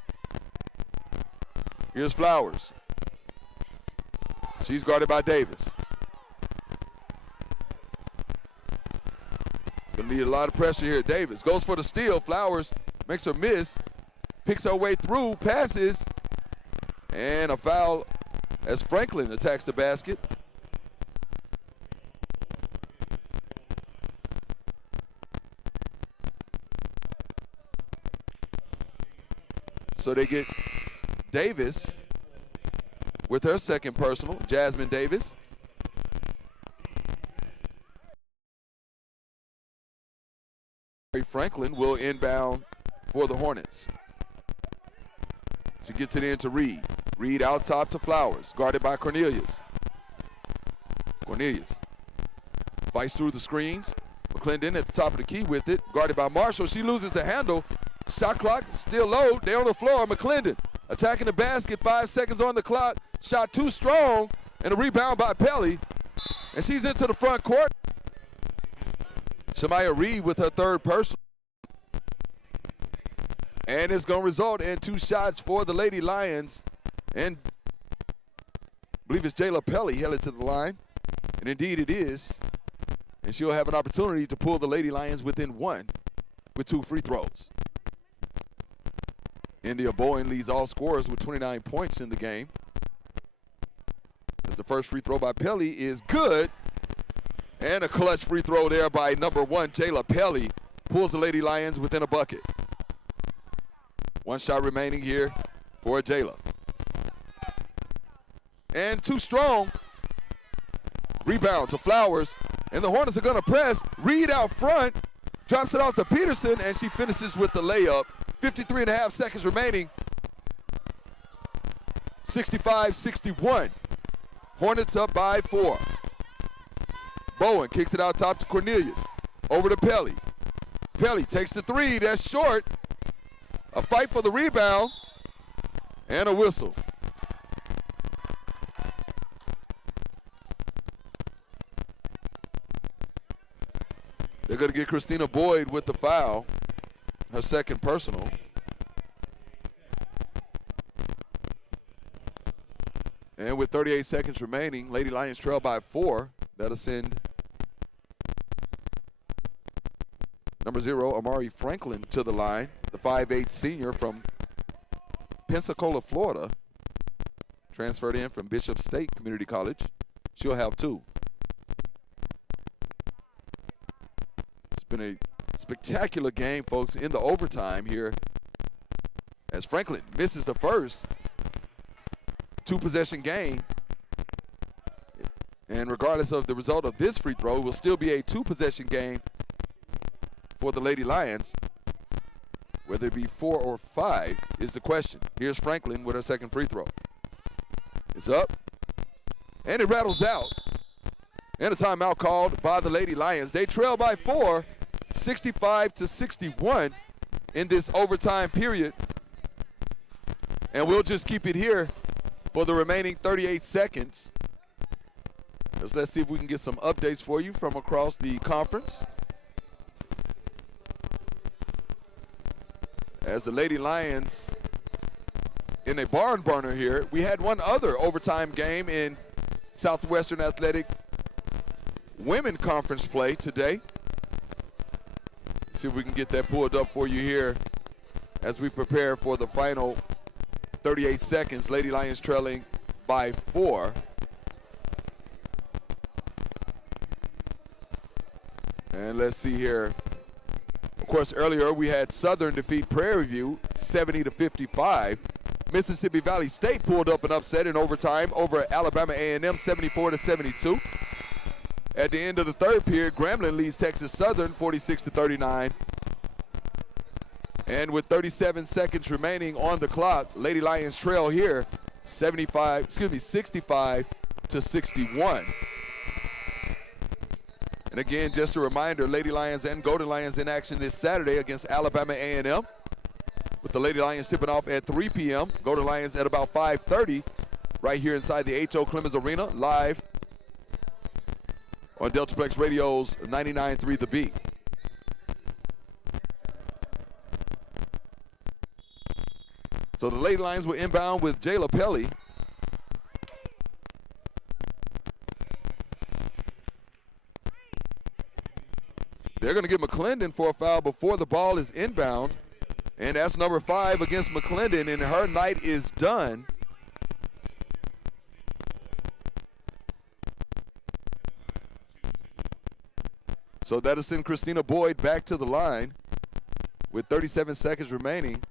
Here's Flowers. She's guarded by Davis. Gonna need a lot of pressure here. Davis goes for the steal. Flowers makes her miss, picks her way through, passes, and a foul as Franklin attacks the basket. So they get Davis with her second personal, Jasmine Davis. Franklin will inbound for the Hornets. She gets it in to Reed. Reed out top to Flowers, guarded by Cornelius. Cornelius fights through the screens. McClendon at the top of the key with it, guarded by Marshall. She loses the handle. Shot clock still low. They're on the floor. McClendon attacking the basket. 5 seconds on the clock. Shot too strong, and a rebound by Pelly. And she's into the front court. Shamaya Reed with her third personal. And it's going to result in 2 shots for the Lady Lions. And I believe it's Jayla Pelly headed to the line. And indeed it is. And she'll have an opportunity to pull the Lady Lions within 1 with 2 free throws. India Bowen leads all scorers with 29 points in the game. As the first free throw by Pelly is good. And a clutch free throw there by number 1, Jayla Pelly, pulls the Lady Lions within a bucket. 1 shot remaining here for Jayla. And too strong. Rebound to Flowers. And the Hornets are going to press. Reed out front. Drops it off to Peterson, and she finishes with the layup. 53.5 seconds remaining. 65-61. Hornets up by 4. Bowen kicks it out top to Cornelius. Over to Pelly. Pelly takes the 3. That's short. A fight for the rebound. And a whistle. They're going to get Christina Boyd with the foul. Her second personal. And with 38 seconds remaining, Lady Lions trail by 4. That'll send number 0, Amari Franklin, to the line. The 5'8" senior from Pensacola, Florida. Transferred in from Bishop State Community College. She'll have 2. It's been a spectacular game, folks, in the overtime here. As Franklin misses the first 2-possession game. And regardless of the result of this free throw, it will still be a 2-possession game for the Lady Lions. Whether it be 4 or 5 is the question. Here's Franklin with her second free throw. It's up, and it rattles out. And a timeout called by the Lady Lions. They trail by 4, 65-61 in this overtime period. And we'll just keep it here for the remaining 38 seconds. Let's see if we can get some updates for you from across the conference. As the Lady Lions in a barn burner here. We had one other overtime game in Southwestern Athletic Women Conference play today. See if we can get that pulled up for you here as we prepare for the final 38 seconds. Lady Lions trailing by 4. And let's see here. Of course, earlier we had Southern defeat Prairie View 70-55. Mississippi Valley State pulled up an upset in overtime over Alabama A&M 74-72. At the end of the third period, Grambling leads Texas Southern 46-39. And with 37 seconds remaining on the clock, Lady Lions trail here 65-61. And again, just a reminder, Lady Lions and Golden Lions in action this Saturday against Alabama A&M. With the Lady Lions tipping off at 3 p.m. Golden Lions at about 5:30 right here inside the H.O. Clemens Arena, live on Deltaplex Radio's 99.3 The Beat. So the Lady Lions will inbound with Jayla Pelly. They're going to get McClendon for a foul before the ball is inbound. And that's number 5 against McClendon, and her night is done. So that'll send Christina Boyd back to the line with 37 seconds remaining.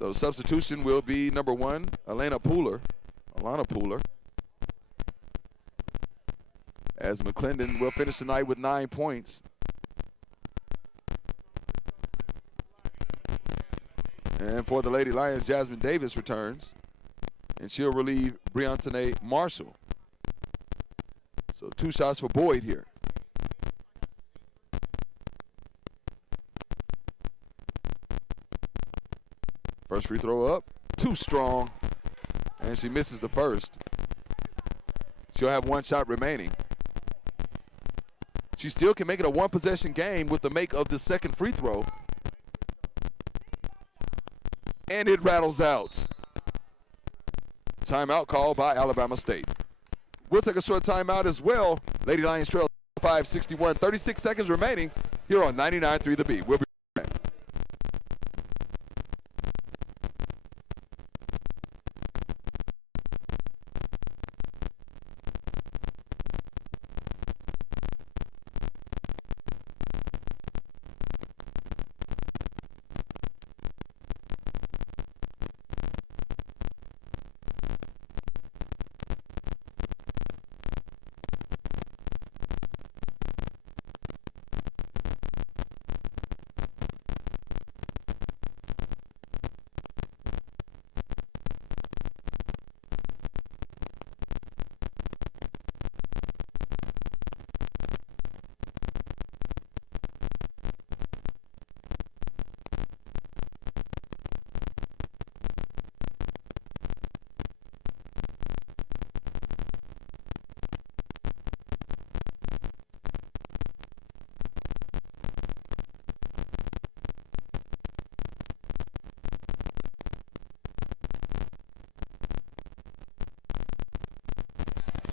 So substitution will be number 1, Alana Pooler. As McClendon will finish tonight with 9 points. And for the Lady Lions, Jasmine Davis returns. And she'll relieve Briantone Marshall. So 2 shots for Boyd here. First free throw up, too strong. And she misses the first. She'll have 1 shot remaining. She still can make it a 1-possession game with the make of the second free throw. And it rattles out. Timeout called by Alabama State. We'll take a short timeout as well. Lady Lions trail 5-61, 36 seconds remaining here on 99.3 The Beat. We'll be back.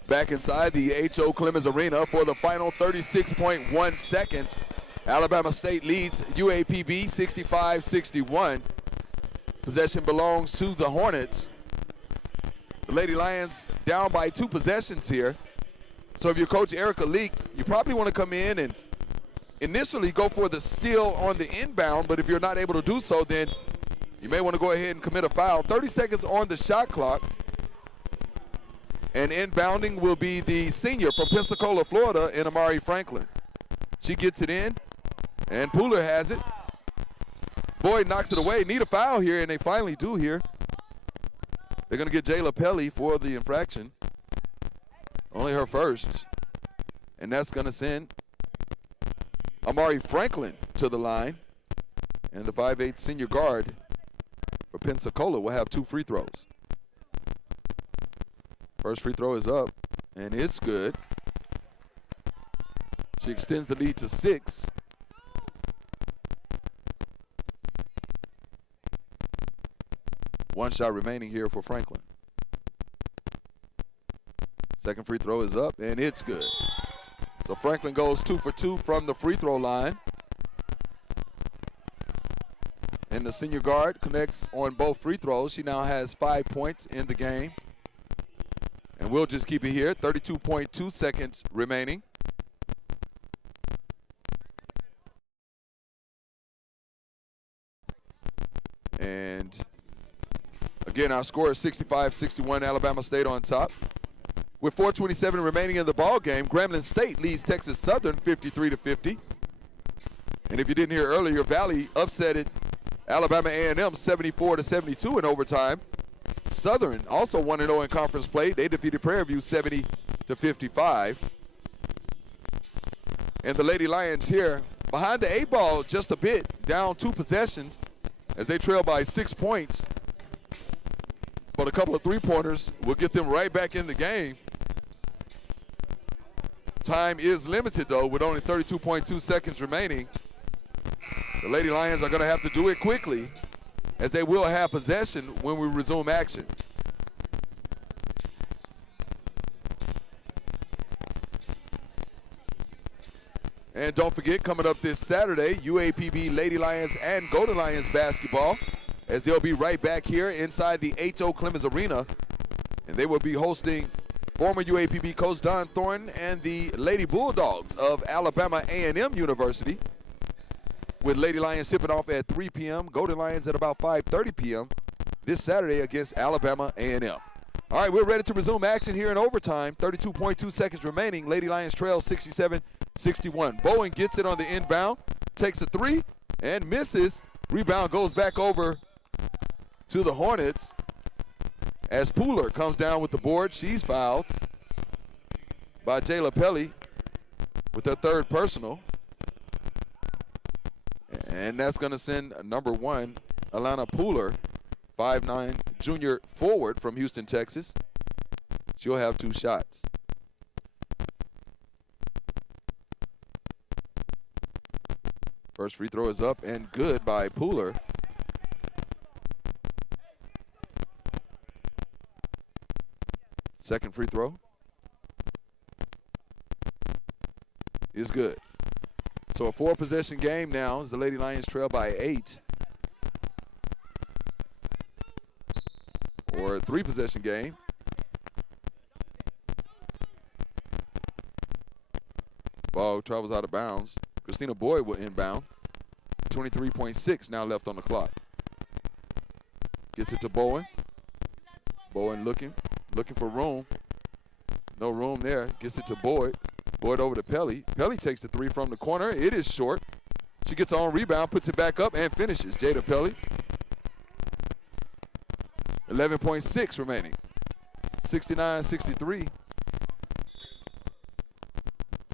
Back inside the H.O. Clemens Arena for the final 36.1 seconds. Alabama State leads UAPB 65-61. Possession belongs to the Hornets. The Lady Lions down by 2 possessions here. So if you're Coach Erica Leak, you probably want to come in and initially go for the steal on the inbound, but if you're not able to do so, then you may want to go ahead and commit a foul. 30 seconds on the shot clock. And inbounding will be the senior from Pensacola, Florida, in Amari Franklin. She gets it in, and Pooler has it. Boyd knocks it away. Need a foul here, and they finally do here. They're going to get Jayla Pelly for the infraction. Only her first. And that's going to send Amari Franklin to the line. And the 5'8" senior guard for Pensacola will have 2 free throws. First free throw is up, and it's good. She extends the lead to 6. One shot remaining here for Franklin. Second free throw is up, and it's good. So Franklin goes 2 for 2 from the free throw line. And the senior guard connects on both free throws. She now has 5 points in the game. And we'll just keep it here, 32.2 seconds remaining. And again, our score is 65-61, Alabama State on top. With 4:27 remaining in the ball game, Grambling State leads Texas Southern 53-50. And if you didn't hear earlier, Valley upsetted Alabama A&M 74-72 in overtime. Southern also 1-0 in conference play. They defeated Prairie View 70-55. And the Lady Lions here behind the 8 ball just a bit, down 2 possessions as they trail by 6 points. But a couple of 3-pointers will get them right back in the game. Time is limited, though, with only 32.2 seconds remaining. The Lady Lions are going to have to do it quickly, as they will have possession when we resume action. And don't forget, coming up this Saturday, UAPB Lady Lions and Golden Lions basketball, as they'll be right back here inside the H.O. Clemens Arena. And they will be hosting former UAPB coach Don Thornton and the Lady Bulldogs of Alabama A&M University, with Lady Lions tipping off at 3 p.m., Golden Lions at about 5:30 p.m. this Saturday against Alabama A&M. All right, we're ready to resume action here in overtime. 32.2 seconds remaining. Lady Lions trail 67-61. Bowen gets it on the inbound, takes a three, and misses. Rebound goes back over to the Hornets as Pooler comes down with the board. She's fouled by Jayla Pelly with her third personal. And that's going to send number 1, Alana Pooler, 5'9", junior forward from Houston, Texas. She'll have 2 shots. First free throw is up and good by Pooler. Second free throw is good. So a 4-possession game now as the Lady Lions trail by 8. Or a 3-possession game. Ball travels out of bounds. Christina Boyd will inbound. 23.6 now left on the clock. Gets it to Bowen. Bowen looking for room. No room there. Gets it to Boyd. Boyd over to Pelly. Pelly takes the 3 from the corner. It is short. She gets her own rebound, puts it back up, and finishes. Jada Pelly. 11.6 remaining. 69-63.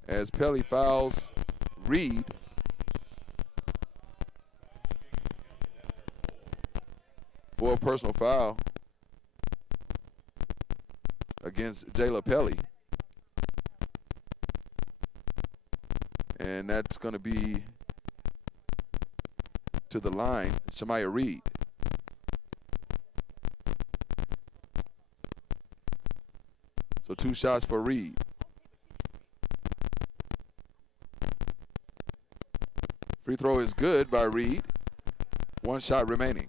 As Pelly fouls Reed. For a personal foul against Jayla Pelly. And that's going to be to the line, Shamaya Reed. So 2 shots for Reed. Free throw is good by Reed. 1 shot remaining.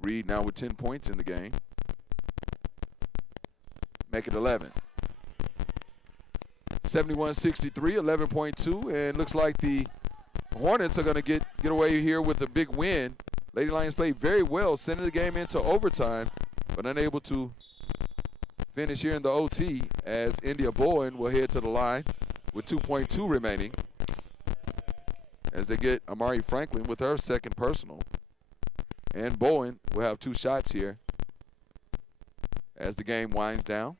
Reed now with 10 points in the game. Make it 11. 71-63, 11.2, and looks like the Hornets are going to get away here with a big win. Lady Lions played very well, sending the game into overtime, but unable to finish here in the OT as India Bowen will head to the line with 2.2 remaining as they get Amari Franklin with her second personal. And Bowen will have 2 shots here as the game winds down.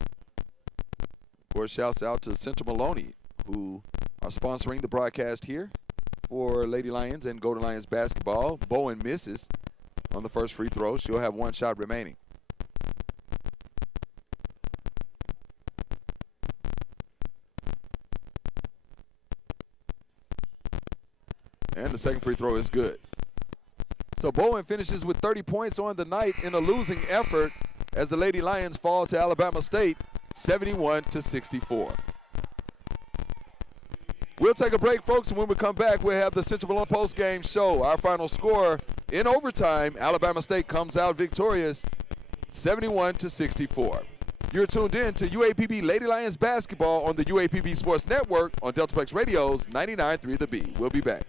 Of course, shouts out to Central Maloney, who are sponsoring the broadcast here for Lady Lions and Golden Lions basketball. Bowen misses on the first free throw. She'll have 1 shot remaining. And the second free throw is good. So Bowen finishes with 30 points on the night in a losing effort as the Lady Lions fall to Alabama State 71-64. We'll take a break, folks, and when we come back, we'll have the Central Malone post-game show. Our final score in overtime, Alabama State comes out victorious 71-64. You're tuned in to UAPB Lady Lions basketball on the UAPB Sports Network on Deltaplex Radio's 99.3 The B. We'll be back.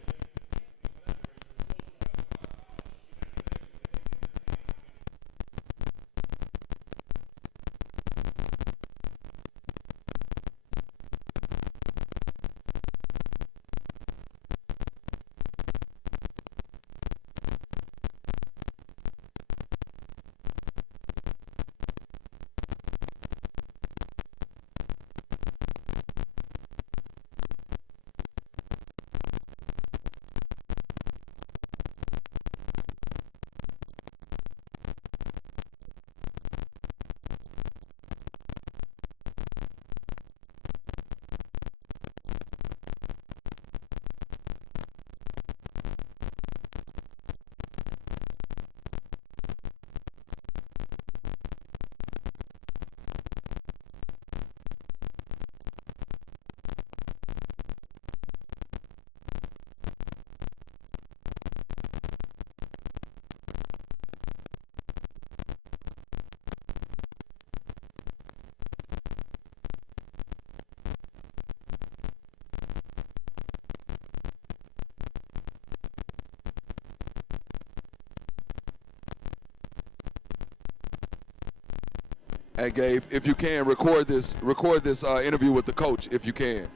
Hey, Gabe, if you can, record this interview with the coach, if you can.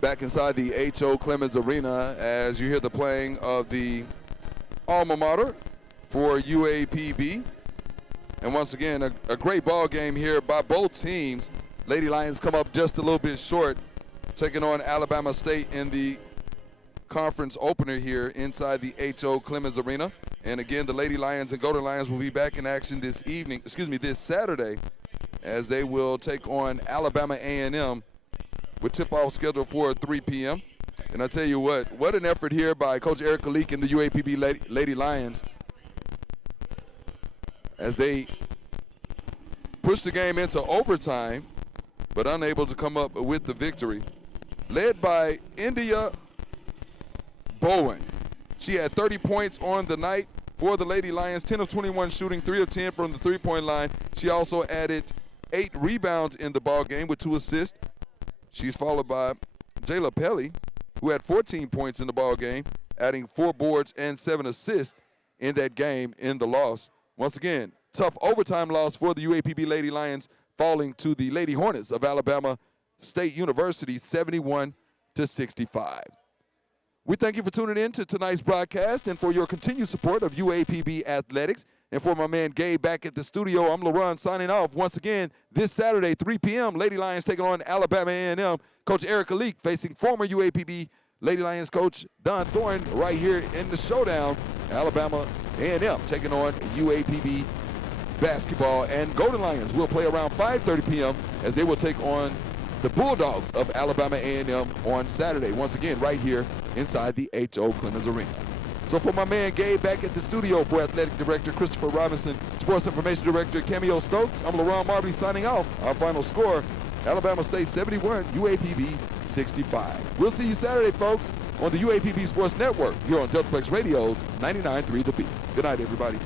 Back inside the H.O. Clemens Arena as you hear the playing of the alma mater for UAPB. And once again, a great ball game here by both teams. Lady Lions come up just a little bit short, taking on Alabama State in the conference opener here inside the H.O. Clemens Arena. And again, the Lady Lions and Golden Lions will be back in action this Saturday, as they will take on Alabama A&M with tip-off scheduled for 3 p.m. And I tell you what an effort here by Coach Eric Kalik and the UAPB Lady Lions as they push the game into overtime, but unable to come up with the victory. Led by India Bowen. She had 30 points on the night for the Lady Lions, 10 of 21 shooting, 3 of 10 from the three-point line. She also added 8 rebounds in the ball game with 2 assists. She's followed by Jayla Pelly, who had 14 points in the ball game, adding 4 boards and 7 assists in that game in the loss. Once again, tough overtime loss for the UAPB Lady Lions, falling to the Lady Hornets of Alabama State University, 71-65. We thank you for tuning in to tonight's broadcast and for your continued support of UAPB Athletics. And for my man Gabe back at the studio, I'm LaRon signing off. Once again, this Saturday, 3 p.m., Lady Lions taking on Alabama A&M. Coach Eric Alik facing former UAPB Lady Lions coach Don Thorne right here in the showdown. Alabama A&M taking on UAPB basketball. And Golden Lions will play around 5:30 p.m. as they will take on the Bulldogs of Alabama A&M on Saturday. Once again, right here inside the H.O. Clemens Arena. So for my man Gabe back at the studio, for Athletic Director Christopher Robinson, Sports Information Director Cameo Stokes, I'm LaRon Marbley signing off. Our final score, Alabama State 71, UAPB 65. We'll see you Saturday, folks, on the UAPB Sports Network here on Deltaplex Radio's 99.3 The Beat. Good night, everybody.